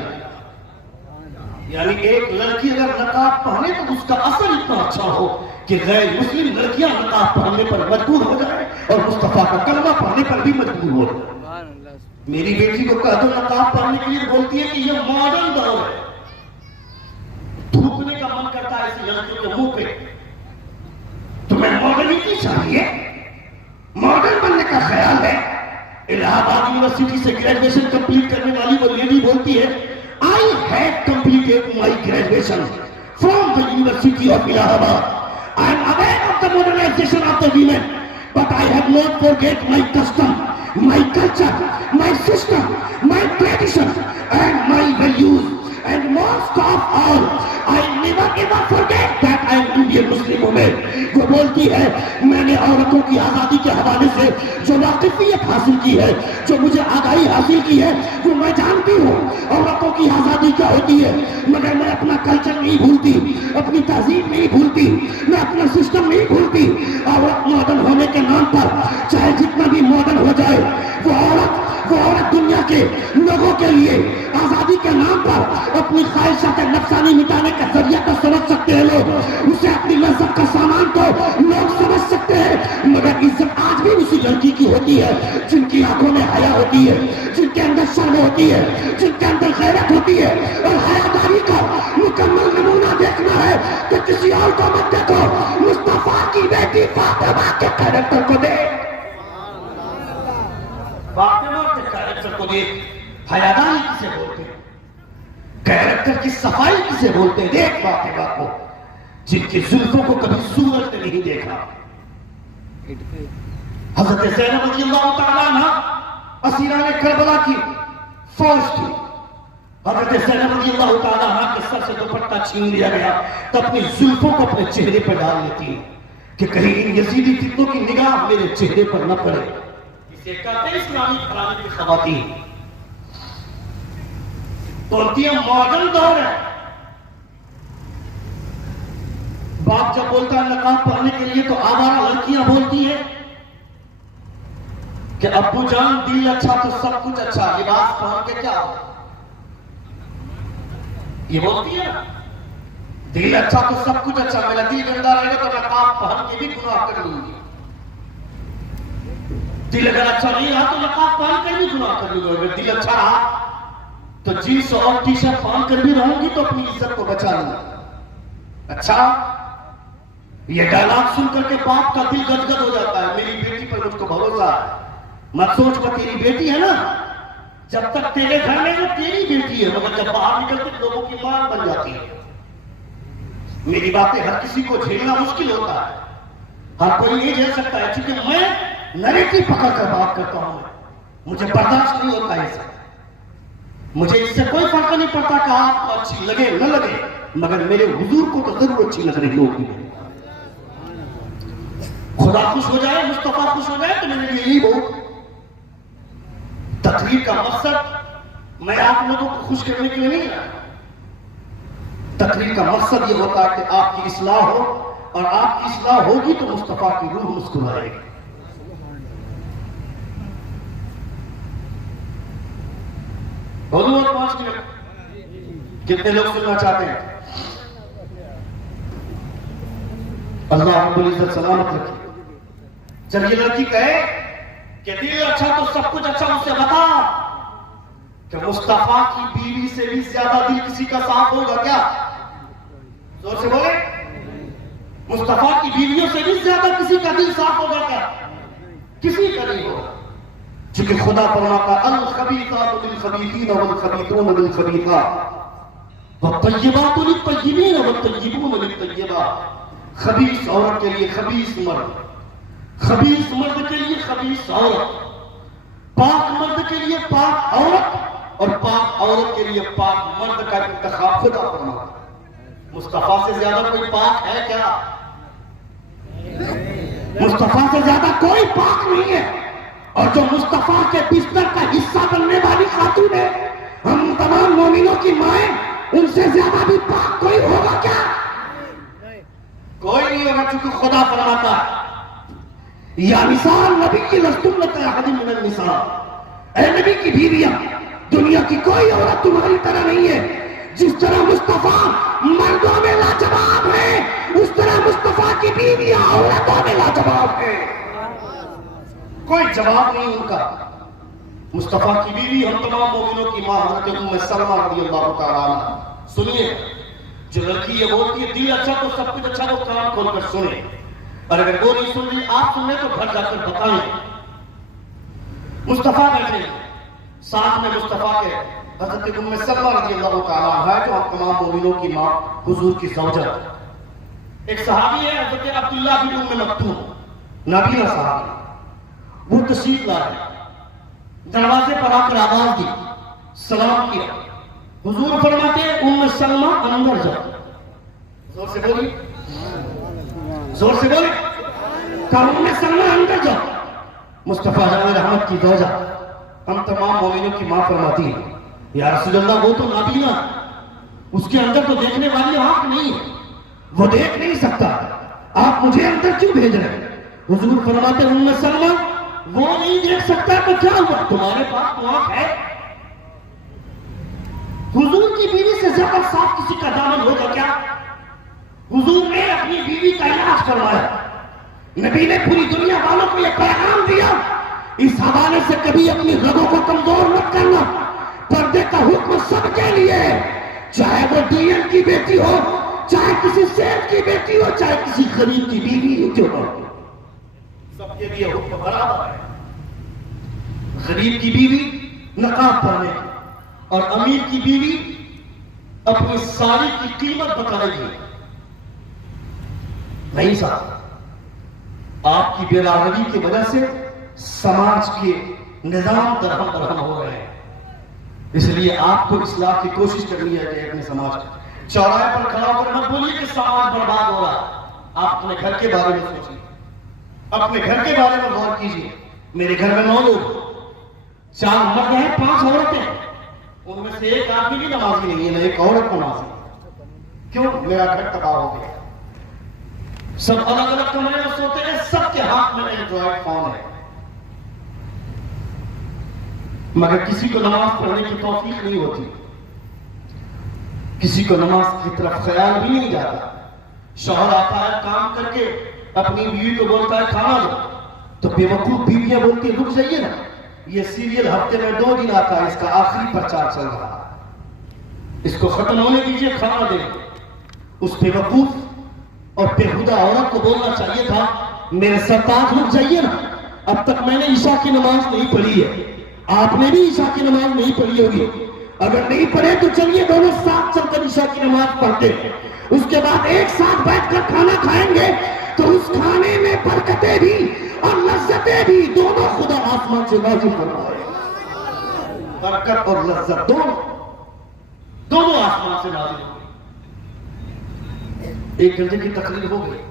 यानी एक लड़की अगर नकाब पहने तो उसका असर इतना अच्छा हो कि गैर मुस्लिम लड़कियां नकाब पहनने पर मजबूर हो जाए और मुस्तफा का कलमा पढ़ने पर भी मजबूर हो जाए। मेरी बेटी को कह दो नकाब पहनने के लिए, बोलती है कि यह मॉडर्न दौर है, थूकने का मन करता है इस लड़की के मुंह पे। तुम्हें मॉडर्निटी चाहिए, मॉडर्न बनने का ख्याल है। इलाहाबाद यूनिवर्सिटी से ग्रेजुएशन कंप्लीट करने वाली वो लेडी बोलती है, I have completed my graduation from the university of Allahabad. I am aware of the modernization of the women, but I have not forget my custom, my culture, my system, my tradition and my values, and most of all I never ever forget that I am Indian Muslim women. वो बोलती है, मैंने औरतों की आजादी के हवाले से जो वाकिफियत हासिल की है, जो मुझे आगाही हासिल की है, वो मैं जानती हूँ औरतों की आजादी क्या होती है, मगर मैं अपना कल्चर नहीं भूलती, अपनी तहजीब नहीं भूलती, मैं अपना सिस्टम नहीं भूलती। औरत मॉडर्न होने के नाम पर चाहे जितना भी मॉडर्न हो जाए, वो औरत दुनिया के लोगों के लिए आजादी के नाम पर अपनी ख्वाहिशात नफसानी मिटाने का जरिया तो समझ सकते हैं लोग, उसे अपनी मजहब का सामान तो लोग समझ सकते हैं, मगर इज्जत आज भी उसी लड़की की होती है जिनकी आंखों में हया होती है, जिनके अंदर शर्म होती है, जिनके अंदर गैरत होती है। और हयादारी का मुकम्मल नमूना देखना है तो किसी और को मत देखो, मुस्तफा की बेटी फातिमा के कैरेक्टर को देख, फातिमा के कैरेक्टर को देख। हयादारी किसे बोलते हैं, कैरेक्टर की सफाई किसे बोलते हैं? देख फातिमा को, जिनकी जुल्फों को कभी सूरज ने नहीं देखा। हजरत ज़ैनब रज़ियल्लाहु तआला अन्हा असीरान करबला की फौज थी। हजरत ज़ैनब रज़ियल्लाहु ताला अन्हा के सर से दुपट्टा छीन लिया गया तो अपनी जुल्फों को अपने चेहरे पर डाल लेती है कि कहीं इन यजीदी फितनों की निगाह मेरे चेहरे पर न पड़े। इसे कहते हैं इस्लामी घराने की ख़वातीन। बोलती है मॉडर्न दौर है। बाप जब बोलता है नकाब पहनने के लिए तो आवारा लड़कियां बोलती है कि अब्बू जान दिल अच्छा तो सब कुछ अच्छा, लिबास पहन के क्या होगा, ये बोलती है ना। दिल अच्छा तो सब कुछ अच्छा, मेरा दिल गंदा रहेगा तो नकाब पहन के भी गुनाह कर लूंगी। दिल अगर अच्छा नहीं रहा तो नकाब पहन कर भी गुनाह कर लूंगी। अगर दिल अच्छा रहा तो जींस और टी शर्ट पहन कर भी रहूंगी तो अपनी इज्जत को बचा लूंगा। अच्छा, ये डायलॉग सुन करके बाप का दिल गदगद हो जाता है। मेरी बेटी पर मुझको भरोसा है। मत सोच वो तेरी बेटी है ना, जब तक तेरे घर में वो तेरी बेटी है, मगर जब बाहर निकलते लोगों की मां बन जाती है। मेरी बातें हर किसी को झेलना मुश्किल होता है, हर कोई नहीं झेल सकता है, क्योंकि मैं नैरेटिव पकड़ कर बात करता हूं। मुझे बर्दाश्त नहीं होता है इससे। मुझे इससे कोई फर्क नहीं पड़ता कि आपको अच्छी लगे न लगे, मगर मेरे हुजूर को तो जरूर अच्छी लग रही होगी। खुदा खुश हो जाए, मुस्तफा खुश हो जाए तो मेरे लिए यही बहुत। तकरीर का मकसद मैं आप लोगों को खुश करने के लिए नहीं आया। तकरीर का मकसद ये होता है कि आपकी इस्लाह हो, और आपकी इस्लाह होगी तो मुस्तफा की रूह मुस्कुराएगी। बोलो 5 मिनट। कितने लोग सुनना चाहते हैं? अल्लाह रब्बुल इज्जत सलामत रखे। जब ये लड़की कहे कि दिल अच्छा तो सब कुछ अच्छा, उससे बता कि मुस्तफा की बीवी से भी ज्यादा दिल किसी का साफ होगा क्या? जोर से बोले। मुस्तफा की बीवियों से भी ज्यादा किसी का दिल साफ होगा क्या? किसी का नहीं होगा, क्योंकि खुदा फरमाता अल खबीसातु लिल खबीसीन वल खबीसून लिल खबीसात वत्तय्यिबातु लित तय्यिबीन वत्तय्यिबून लित तय्यिबात। खबीस औरत के लिए खबीस मर्द, खबीस मर्द के लिए खबीस औरत, पाक मर्द के लिए पाक औरत, और पाक औरत के लिए पाक मर्द का इंतखाब खुदा फरमाता। मुस्तफा से ज्यादा कोई पाक है क्या? मुस्तफा से ज्यादा कोई पाक नहीं है। और जो मुस्तफा के बिस्तर का हिस्सा बनने वाली खातून है, हम तमाम मोमिनों की माएं, उनसे ज्यादा भी पाक कोई होगा क्या? कोई नहीं होगा, क्योंकि खुदा फरमाता है या मिसाल नबी की लस्तुन मिसाल, ऐ नबी की बीवियां, दुनिया की कोई औरत तुम्हारी तरह नहीं है। जिस तरह मुस्तफा मर्दों में लाजवाब है, उस तरह मुस्तफा की बीवियां औरतों में लाजवाब है। कोई जवाब नहीं उनका। मुस्तफा की बीवी हम तमाम मोमिनों की मां हज़रत उम्मे सलमा रज़ियल्लाहु ताला अन्हा। सुनिए, जो लड़की ये बोलती है दिल अच्छा तो सब कुछ अच्छा, वो कान खोलकर सुने, और अगर वो नहीं सुन रही, आप सुन रहे तो घर जाकर बताएं। मुस्तफा बैठे साथ में मुस्तफा के हज़रत उम्मे सलमा रज़ियल्लाहु ताला अन्हा, जो हम तमाम मोमिनों की मां हुजूर की ज़ौजा। एक सहाबी है हज़रत अब्दुल्लाह बिन उम्मे मक्तूम, नबीना सहाबी। वो तशरीफ ला रहे, दरवाजे पर आकर आवाज दी, सलाम किया। हुजूर फरमाते उम्मे सलमा अंदर जाओ। जोर से बोली, जोर से बोली। कहा उम्मे सलमा अंदर जाओ। मुस्तफा जान रहमत की ज़ौजा, हम तमाम मोमिनों की मां फरमाती है, या रसूल अल्लाह वो तो नाबीना, उसके अंदर तो देखने वाली आंख नहीं है, वो देख नहीं सकता, आप मुझे अंदर क्यों भेज रहे हैं? हुजूर फरमाते उम्मे सलमा वो नहीं देख सकता तो क्या हुआ, तुम्हारे पास तो आंख है। हुजूर की बीवी से ज्यादा साफ किसी का दामन होगा क्या? हुजूर ने अपनी बीवी का इलाज करवाया। नबी ने पूरी दुनिया वालों को यह पैगाम दिया, इस हवाले से कभी अपनी रगों को कमजोर मत करना। पर्दे का हुक्म सबके लिए, चाहे वो डीएम की बेटी हो, चाहे किसी सेठ की बेटी हो, चाहे किसी गरीब की बीवी क्यों हो, सबके लिए हुक्म बराबर है। गरीब की बीवी नकाब पहने और अमीर की बीवी अपनी साड़ी की कीमत बताएगी। नहीं साहब, आपकी बेरादरी की वजह से समाज के निजाम दरहम दरहम हो रहे हैं। इसलिए आपको इस्लाह की कोशिश करनी है कि अपने समाज में चौराहे पर खड़ा होकर मत बोलिए कि समाज बर्बाद हो रहा है। आप अपने घर के बारे में सोचिए, अपने घर के बारे में गौर कीजिए। मेरे घर में 9 लोग, 4 मर्द हैं, 5 औरतें, उनमें से एक आदमी भी नमाजी नहीं है, ना एक औरत नमाजी। क्यों? मेरा घर तबाह हो गया। सब अलग अलग कमरे में सोते हैं, सबके हाथ में एंड्रॉइड फोन है, मगर किसी को नमाज पढ़ने की तौफीक नहीं होती, किसी को नमाज की तरफ ख्याल भी नहीं जाता। शौहर आता है काम करके, अपनी बीवी को बोलता है खाना दो, तो बेवकूफ बीवियां बोलती रुक जाइए ना, ये सीरियल हफ्ते में 2 दिन आता है, इसका आखिरी प्रचार चल रहा है, इसको खत्म होने दीजिए, खाना देंगे। उस बेवकूफ और बेहुदा औरत को बोलना चाहिए था मेरे सरताज रुक जाइए ना, अब तक मैंने ईशा की नमाज नहीं पढ़ी है, आपने भी ईशा की नमाज नहीं पढ़ी होगी, अगर नहीं पढ़े तो चलिए दोनों साथ चलकर ईशा की नमाज पढ़ते हैं, उसके बाद एक साथ बैठकर खाना खाएंगे, तो उस खाने में बरकतें भी और लज्जतें भी दोनों खुदा आसमान से नाज़िल फरमाए। बरकत और लज्जत दोनों आसमान से नाज़िल हो गई। 1 घंटे की तकरीर हो गई।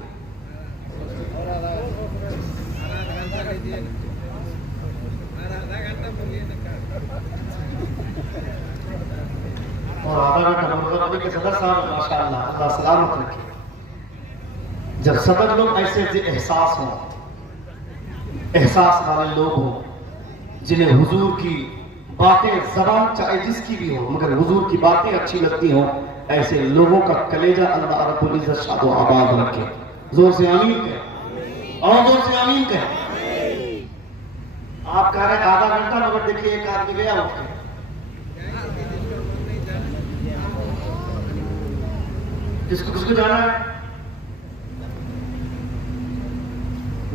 और आधा घंटा मुर्गा के सदर साहब माशाअल्लाह, अल्लाह सलामत रखे। जब सदर लोग ऐसे एहसास हों, एहसास वाले लोग हों, जिन्हें हुजूर की बातें, जबान चाहे जिसकी भी हो, मगर हुजूर की बातें अच्छी लगती हों, ऐसे लोगों का कलेजा अल्लाह रब्बुल इज्जत शादो आबाद रखे। जोर से आमीन कहें, और जोर से आमीन कहें। आप कह रहे हैं आधा घंटा, मगर देखिए एक आदमी गया उठ के, किसको किसको जाना है?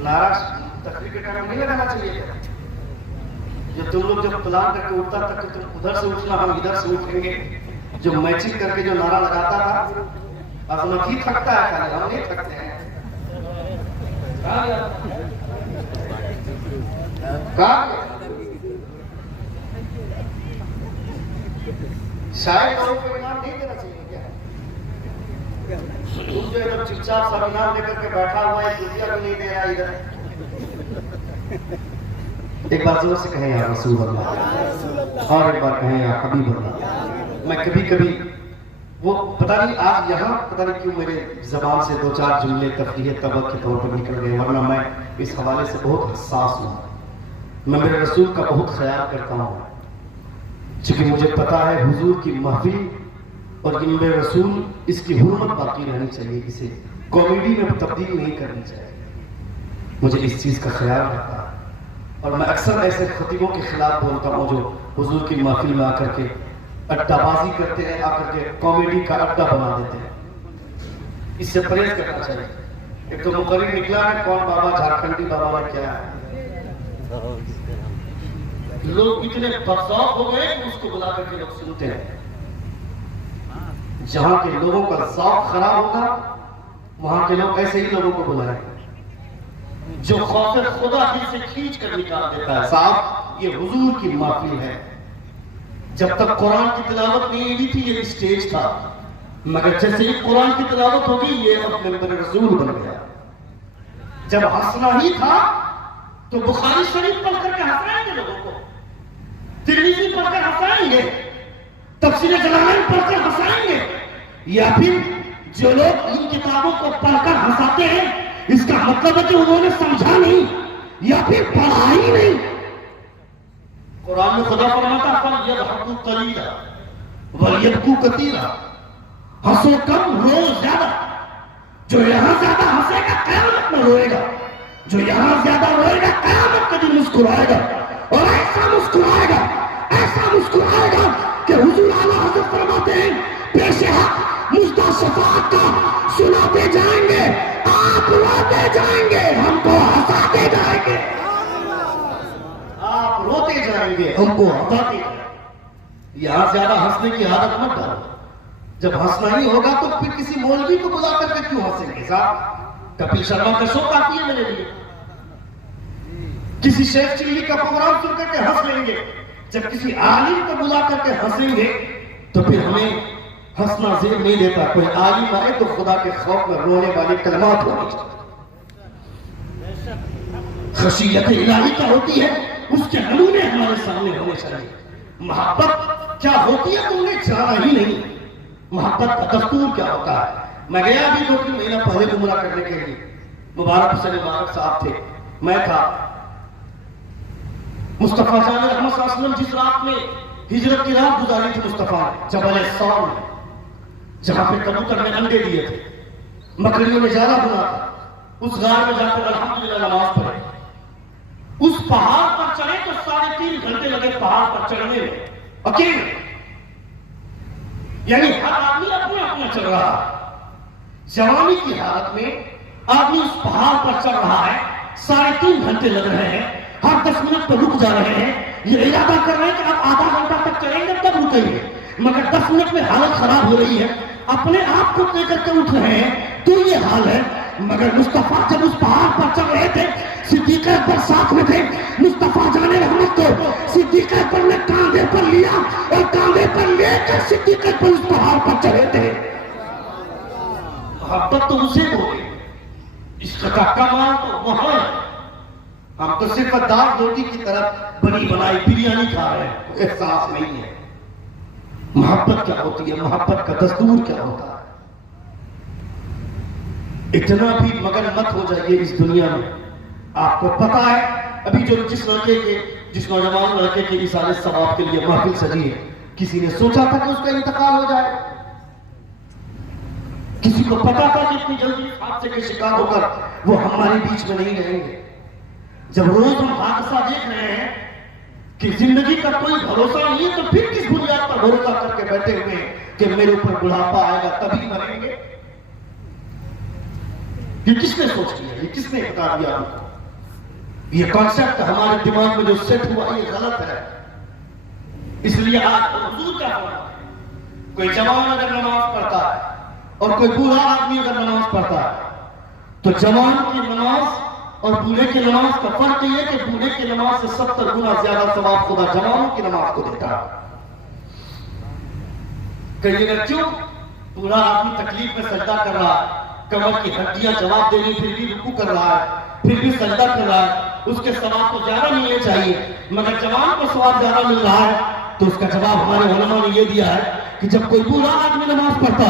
नाराज तकरीर के टाइम नहीं लगाना चाहिए क्या? जो तुम लोग जब प्लान करके उठता तक तुम उधर से उठना, हम इधर से उठेंगे। जो मैचिंग करके जो नारा लगाता था, अजमत ही थकता है, खाली हम नहीं थकते हैं। शायद लोगों को इनाम नहीं देना चाहिए क्या? जो एकदम चुपचाप सब इनाम लेकर के बैठा हुआ है, दुनिया भी नहीं दे रहा इधर। एक बार जोर से कहें या रसूल अल्लाह, और एक बार कहें या हबीब अल्लाह। मैं कभी कभी वो पता नहीं आज यहाँ पता नहीं क्यों मेरे जबान से 2-4 जुमले तफरीह तबक के तौर पर निकल गए, वरना मैं इस हवाले से बहुत हसास हूँ। मैं मेरे रसूल का बहुत ख्याल करता हूँ, क्योंकि मुझे पता है हुजूर की महफिल और मेरे रसूल, इसकी हुर्मत बाकी रहनी चाहिए, इसे कॉमेडी में तब्दील नहीं करनी चाहिए। मुझे इस चीज़ का ख्याल रहता है और मैं अक्सर ऐसे खतीबों के खिलाफ बोलता हूँ जो हुजूर की महफिल में आकर के अड्डाबाजी करते हैं, आकर के कॉमेडी का अड्डा बना देते हैं। इससे परहेज करना चाहिए। एक तो मुकर्रिर निकला है, कौन बाबा, झारखंडी बाबा ने क्या है, लोग इतने बदौक हो गए कि उसको बुला करके लोग सुनते हैं। जहां के लोगों का ज़ौक़ खराब होगा, वहां के लोग ऐसे ही लोगों को बुलाएंगे जो खौफ खुदा दिल से खींच कर निकाल देता है। साहब, ये हुजूर की महफिल है। जब तक कुरान की तिलावत नहीं हुई थी, ये स्टेज था, मगर जैसे ही कुरान की तिलावत हो गई, ये अब मेंबर रसूल बन गया। जब हंसना ही था तो बुखारी शरीफ पढ़ करके हंसाएंगे लोगों को, तिरमिज़ी पढ़कर हंसाएंगे, तफसीर जलालैन पढ़कर हंसाएंगे, या फिर जो लोग इन किताबों को पढ़कर हंसाते हैं, इसका मतलब है कि उन्होंने समझा नहीं या फिर पढ़ा ही नहीं। कुरान में खुदा फरमाता है यदहकू कलीला वयबकू कतीरा, हंसो कम रो ज्यादा। जो यहां ज्यादा हंसेगा कयामत में रोएगा, जो यहां ज्यादा रोएगा कयामत के दिन मुस्कुराएगा, और ऐसा मुस्कुराएगा, ऐसा मुस्कुराएगा कि हुजूर आला हज़रत फरमाते हैं पेश हक मुस्ता शफाअत का सुनाते जाएंगे, आप रोते जाएंगे, हमको हंसाते जाएंगे, आप रोते जाएंगे, हमको हंसाते जाएंगे। यहां ज्यादा हंसने की आदत मत डालो। जब हंसना ही होगा तो फिर किसी मौलवी को बुला करके क्यों हंसेंगे? साहब, कपिल शर्मा का शो काफी है मेरे लिए। किसी शेख चिल्ली का प्रोग्राम सुन करके हंस लेंगे, जब किसी आलिम को बुला करके हंसेंगे तो फिर हमें हंसना जेब नहीं देता। कोई आलिम आए तो खुदा के खौफ में रोने वाली कलमात होनी चाहिए। खशियत इलाही क्या होती है उसके नमूने हमारे सामने होने चाहिए। मोहब्बत क्या होती है तुमने जाना ही नहीं। मोहब्बत का दस्तूर क्या होता है। मैं गया भी 2-3 महीना पहले उम्रा करने के लिए, मुबारक हुसैन मुबारक साहब थे, मैं था। मुस्तफा जान अहमद सल्लल्लाहु अलैहि वसल्लम जिस रात में हिजरत की रात गुजारी थी मुस्तफा जबल सौर में, जहां पे कबूतर ने अंडे दिए थे, मकड़ियों ने जाला बुना था, उस गार में जाकर अल्हम्दुलिल्लाह नमाज पढ़े। उस पहाड़ पर चढ़े तो 3.5 घंटे लगे पहाड़ पर चढ़ने में अकेले। यानी हर आदमी अपने अपने चल रहा है। जवानी की हालत में आदमी उस पहाड़ पर चढ़ रहा है, 3.5 घंटे लग रहे हैं, हर 10 मिनट पर रुक जा रहे हैं। ये इरादा कर रहे हैं कि अब आधा घंटा तक चलेंगे तब रुकेंगे, मगर 10 मिनट में हालत खराब हो रही है, अपने आप को लेकर के उठ रहे हैं। तो ये हाल है। मगर मुस्तफा जब उस पहाड़ पर चढ़ रहे थे, सिद्दीक अकबर साथ में थे। मुस्तफा जाने रहमत को सिद्दीक अकबर ने कांधे पर लिया और कांधे पर लेकर सिद्दीक अकबर उस पहाड़ पर चढ़े थे। मोहब्बत तो उसे बोले, इसका कमाल तो वहां है। हम तो सिर्फ दाल रोटी की तरफ बनी बनाई बिरयानी खा रहे हैं, एहसास नहीं है मोहब्बत क्या होती है, मोहब्बत का दस्तूर क्या होता है। इतना भी मगन मत हो जाइए इस दुनिया में। आपको पता है अभी जो जिस नौजवान लड़के के इसारे सवाब के लिए महफिल सजी है, किसी ने सोचा था कि उसका इंतकाल हो जाए? किसी को पता था कि इतनी जल्दी हादसे के शिकार होकर वो हमारे बीच में नहीं रहेंगे? जब रोज हम हादसा देख रहे हैं कि जिंदगी का कोई भरोसा नहीं है, तो फिर किस बुनियाद पर भरोसा करके बैठे हुए हैं कि मेरे ऊपर बुढ़ापा आएगा तभी मरेंगे? ये किसने सोच लिया? ये किसने बता दिया हमको? ये कॉन्सेप्ट हमारे दिमाग में जो सेट हुआ ये गलत है। इसलिए आज हुजूर क्या हुआ, कोई जवान अगर नमाज पढ़ता है और कोई बूढ़ा आदमी अगर नमाज पढ़ता है, तो जवान की नमाज और बूढ़े की नमाज का फर्क ये कि बूढ़े की नमाज से 70 गुना ज्यादा सवाब खुदा जवानों की नमाज को देता है। कहिएगा क्यों? बूढ़ा आदमी तकलीफ में सजदा कर रहा है, कमर की हड्डियां जवाब दे रही, फिर भी रुकू कर रहा है, फिर भी सजदा कर रहा है, उसके सवाब को ज्यादा मिलने चाहिए, मगर जवान को सवाब ज्यादा मिल रहा है। तो उसका जवाब हमारे उलमा ने यह दिया है कि जब कोई बूढ़ा आदमी नमाज पढ़ता,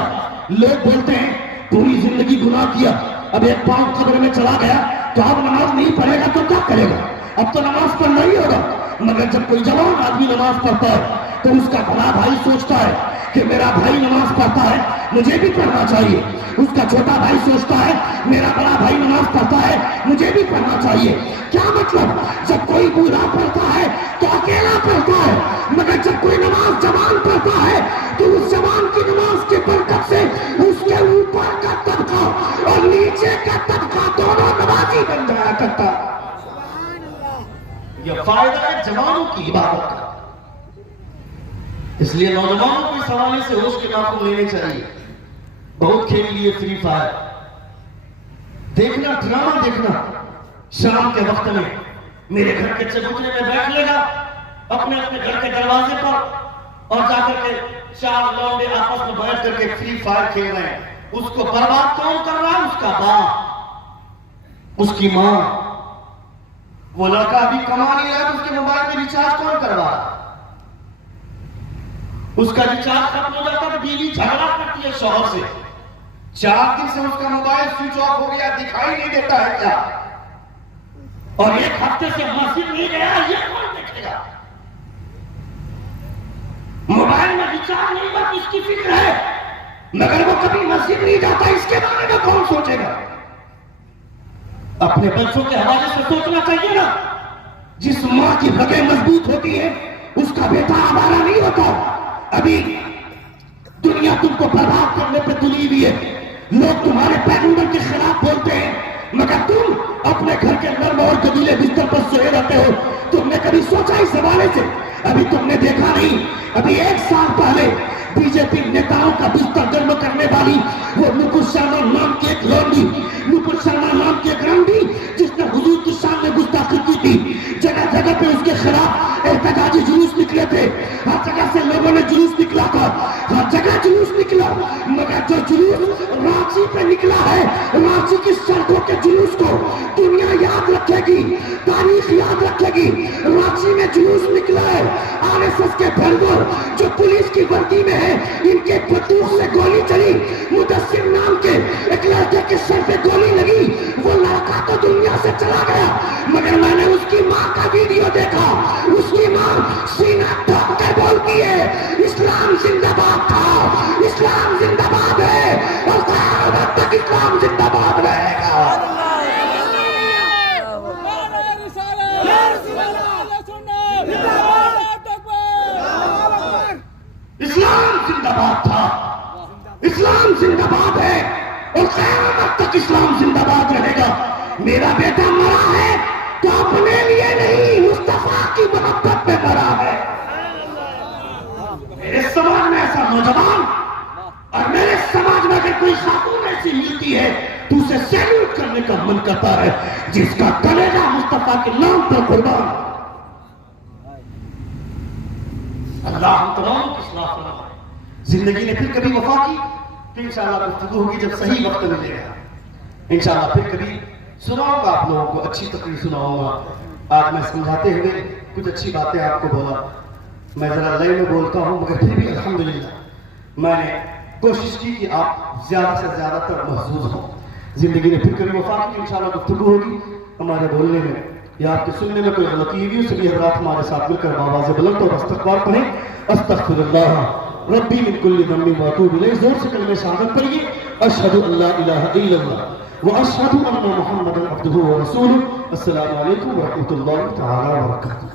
लोग बोलते हैं पूरी जिंदगी गुनाह किया, अब एक पांव कब्र में चला गया तो अब नमाज नहीं पढ़ेगा तो क्या करेगा? अब तो नमाज पढ़ना ही होगा। मगर जब कोई जवान आदमी नमाज पढ़ता है तो उसका बड़ा भाई सोचता है कि मेरा भाई नमाज पढ़ता है, मुझे भी पढ़ना चाहिए। उसका छोटा भाई सोचता है मेरा बड़ा भाई नमाज पढ़ता है, मुझे भी पढ़ना चाहिए। क्या मतलब? जब कोई बूढ़ा पढ़ता है तो अकेला पढ़ता है, मगर जब कोई नमाज जवान पढ़ता है तो उस जवान की नमाज के बरकत से उसके ऊपर का तबका और नीचे का तबका दोनों नमाजी बन जाया करता। यह फायदा है जवानों की इबादत का। इसलिए नौजवानों को इस हवाले से होश के नाखून लेने चाहिए। बहुत खेल लिए फ्री फायर, देखना ड्रामा देखना शाम के वक्त में मेरे घर के चबूतरे में बैठ लेगा अपने अपने घर के दरवाजे पर और जाकर के 4 लौंडे आपस में बैठ करके फ्री फायर खेल रहे हैं। उसको बर्बाद कौन कर रहा है? उसका बाप, उसकी मां। वो लड़का अभी कमा नहीं रहा तो उसके मोबाइल में रिचार्ज कौन करवा रहा? उसका रिचार्ज खत्म हो जाता तो बीवी झगड़ा करती है शौहर से, 4 दिन से उसका मोबाइल स्विच ऑफ हो गया, दिखाई नहीं देता है क्या? और 1 हफ्ते से मस्जिद नहीं गया, ये कौन देखेगा? मोबाइल में रिचार्ज नहीं हुआ, इसकी फिक्र है, मगर वो कभी मस्जिद नहीं जाता, इसके बारे में कौन सोचेगा? अपने बच्चों के हवाले से सोचना चाहिए ना। जिस मां की भगें मजबूत होती है उसका बेटा आवारा नहीं होता। अभी दुनिया तुमको बर्बाद करने पे तुली हुई है, लोग तुम्हारे पैगंबर के खिलाफ बोलते हैं, मगर तुम अपने घर के नर्म और कबीले बिस्तर पर सोए रहते हो। तुमने कभी सोचा इस हवाले से? अभी तुमने देखा नहीं, अभी 1 साल पहले बीजेपी नेताओं का बिस्तर गर्म करने वाली वो नुपुर शर्मा नाम की एक लौंडी, नुपुर शर्मा नाम की एक रंडी, जिसने हुजूर की शान में गुस्ताखी की थी, जगह जगह पे उसके खिलाफ जगह जी जुलूस निकले थे, हर जगह से लोगों ने जुलूस निकला था, हर जगह जुलूस निकला, मगर जो जुलूस रांची पे निकला है, रांची की सड़कों के जुलूस को दुनिया याद रखेगी, तारीख याद रखेगी। रांची में जुलूस निकला है, आरएसएस के भरगोर जो पुलिस की वर्दी में है, इनके बंदूक से गोली चली, मुदस्सिर नाम के एक लड़के के सर पे गोली लगी, वो लड़का तो दुनिया से चला गया, मगर मैंने उसकी माँ का वीडियो देखा, उसकी माँ सीना ठोक के बोलती है इस्लाम जिंदाबाद था, इस्लाम जिंदाबाद है और क़यामत तक इस्लाम जिंदाबाद रहेगा। इस्लाम जिंदाबाद था, इस्लाम जिंदाबाद है और क़यामत तक इस्लाम जिंदाबाद रहेगा। मेरा बेटा मरा है तो अपने लिए नहीं, मुस्तफा की मोहब्बत में मरा है। मेरे समाज में ऐसा नौजवान और मेरे समाज में अगर कोई खातून ऐसी मिलती है तो उसे सैल्यूट करने का मन करता है, जिसका कलेजा मुस्तफा के नाम पर कुर्बान। अल्लाह हम तमाम की इस्लाह फरमाए। जिंदगी ने फिर कभी वफा की तो इंशाअल्लाह गुफ्तगू होगी जब सही वक्त मिलेगा, इंशाअल्लाह फिर कभी सुनाऊंगा आप लोगों को, अच्छी तकरीर सुनाऊंगा। आज मैं समझाते हुए कुछ अच्छी बातें आपको बोला, मैं जरा लय में बोलता हूँ, मगर फिर भी अल्हम्दुलिल्लाह मैंने कोशिश की कि आप ज्यादा से ज्यादातर महसूस हो। जिंदगी ने फिर कभी वफा की, इंशाअल्लाह गुफ्तगू होगी। हमारे बोलने में या आपके सुनने में कोई गलती हुई सभी हज़रात हमारे साथ मिलकर आवाज़ बुलंद और इस्तग़फ़ार पढ़ें। अस्तग़फ़िरुल्लाह रब्बी मिन कुल्लि ज़म्बिन व अतूबु इलैह। जोर से कलमे शहादत पढ़िए, अशहदु अल्ला इलाहा इल्लल्लाह व अशहदु अन्ना मुहम्मदन अब्दुहु व रसूलुहु। अस्सलामु अलैकुम व रहमतुल्लाहि तआला व बरकातुहू।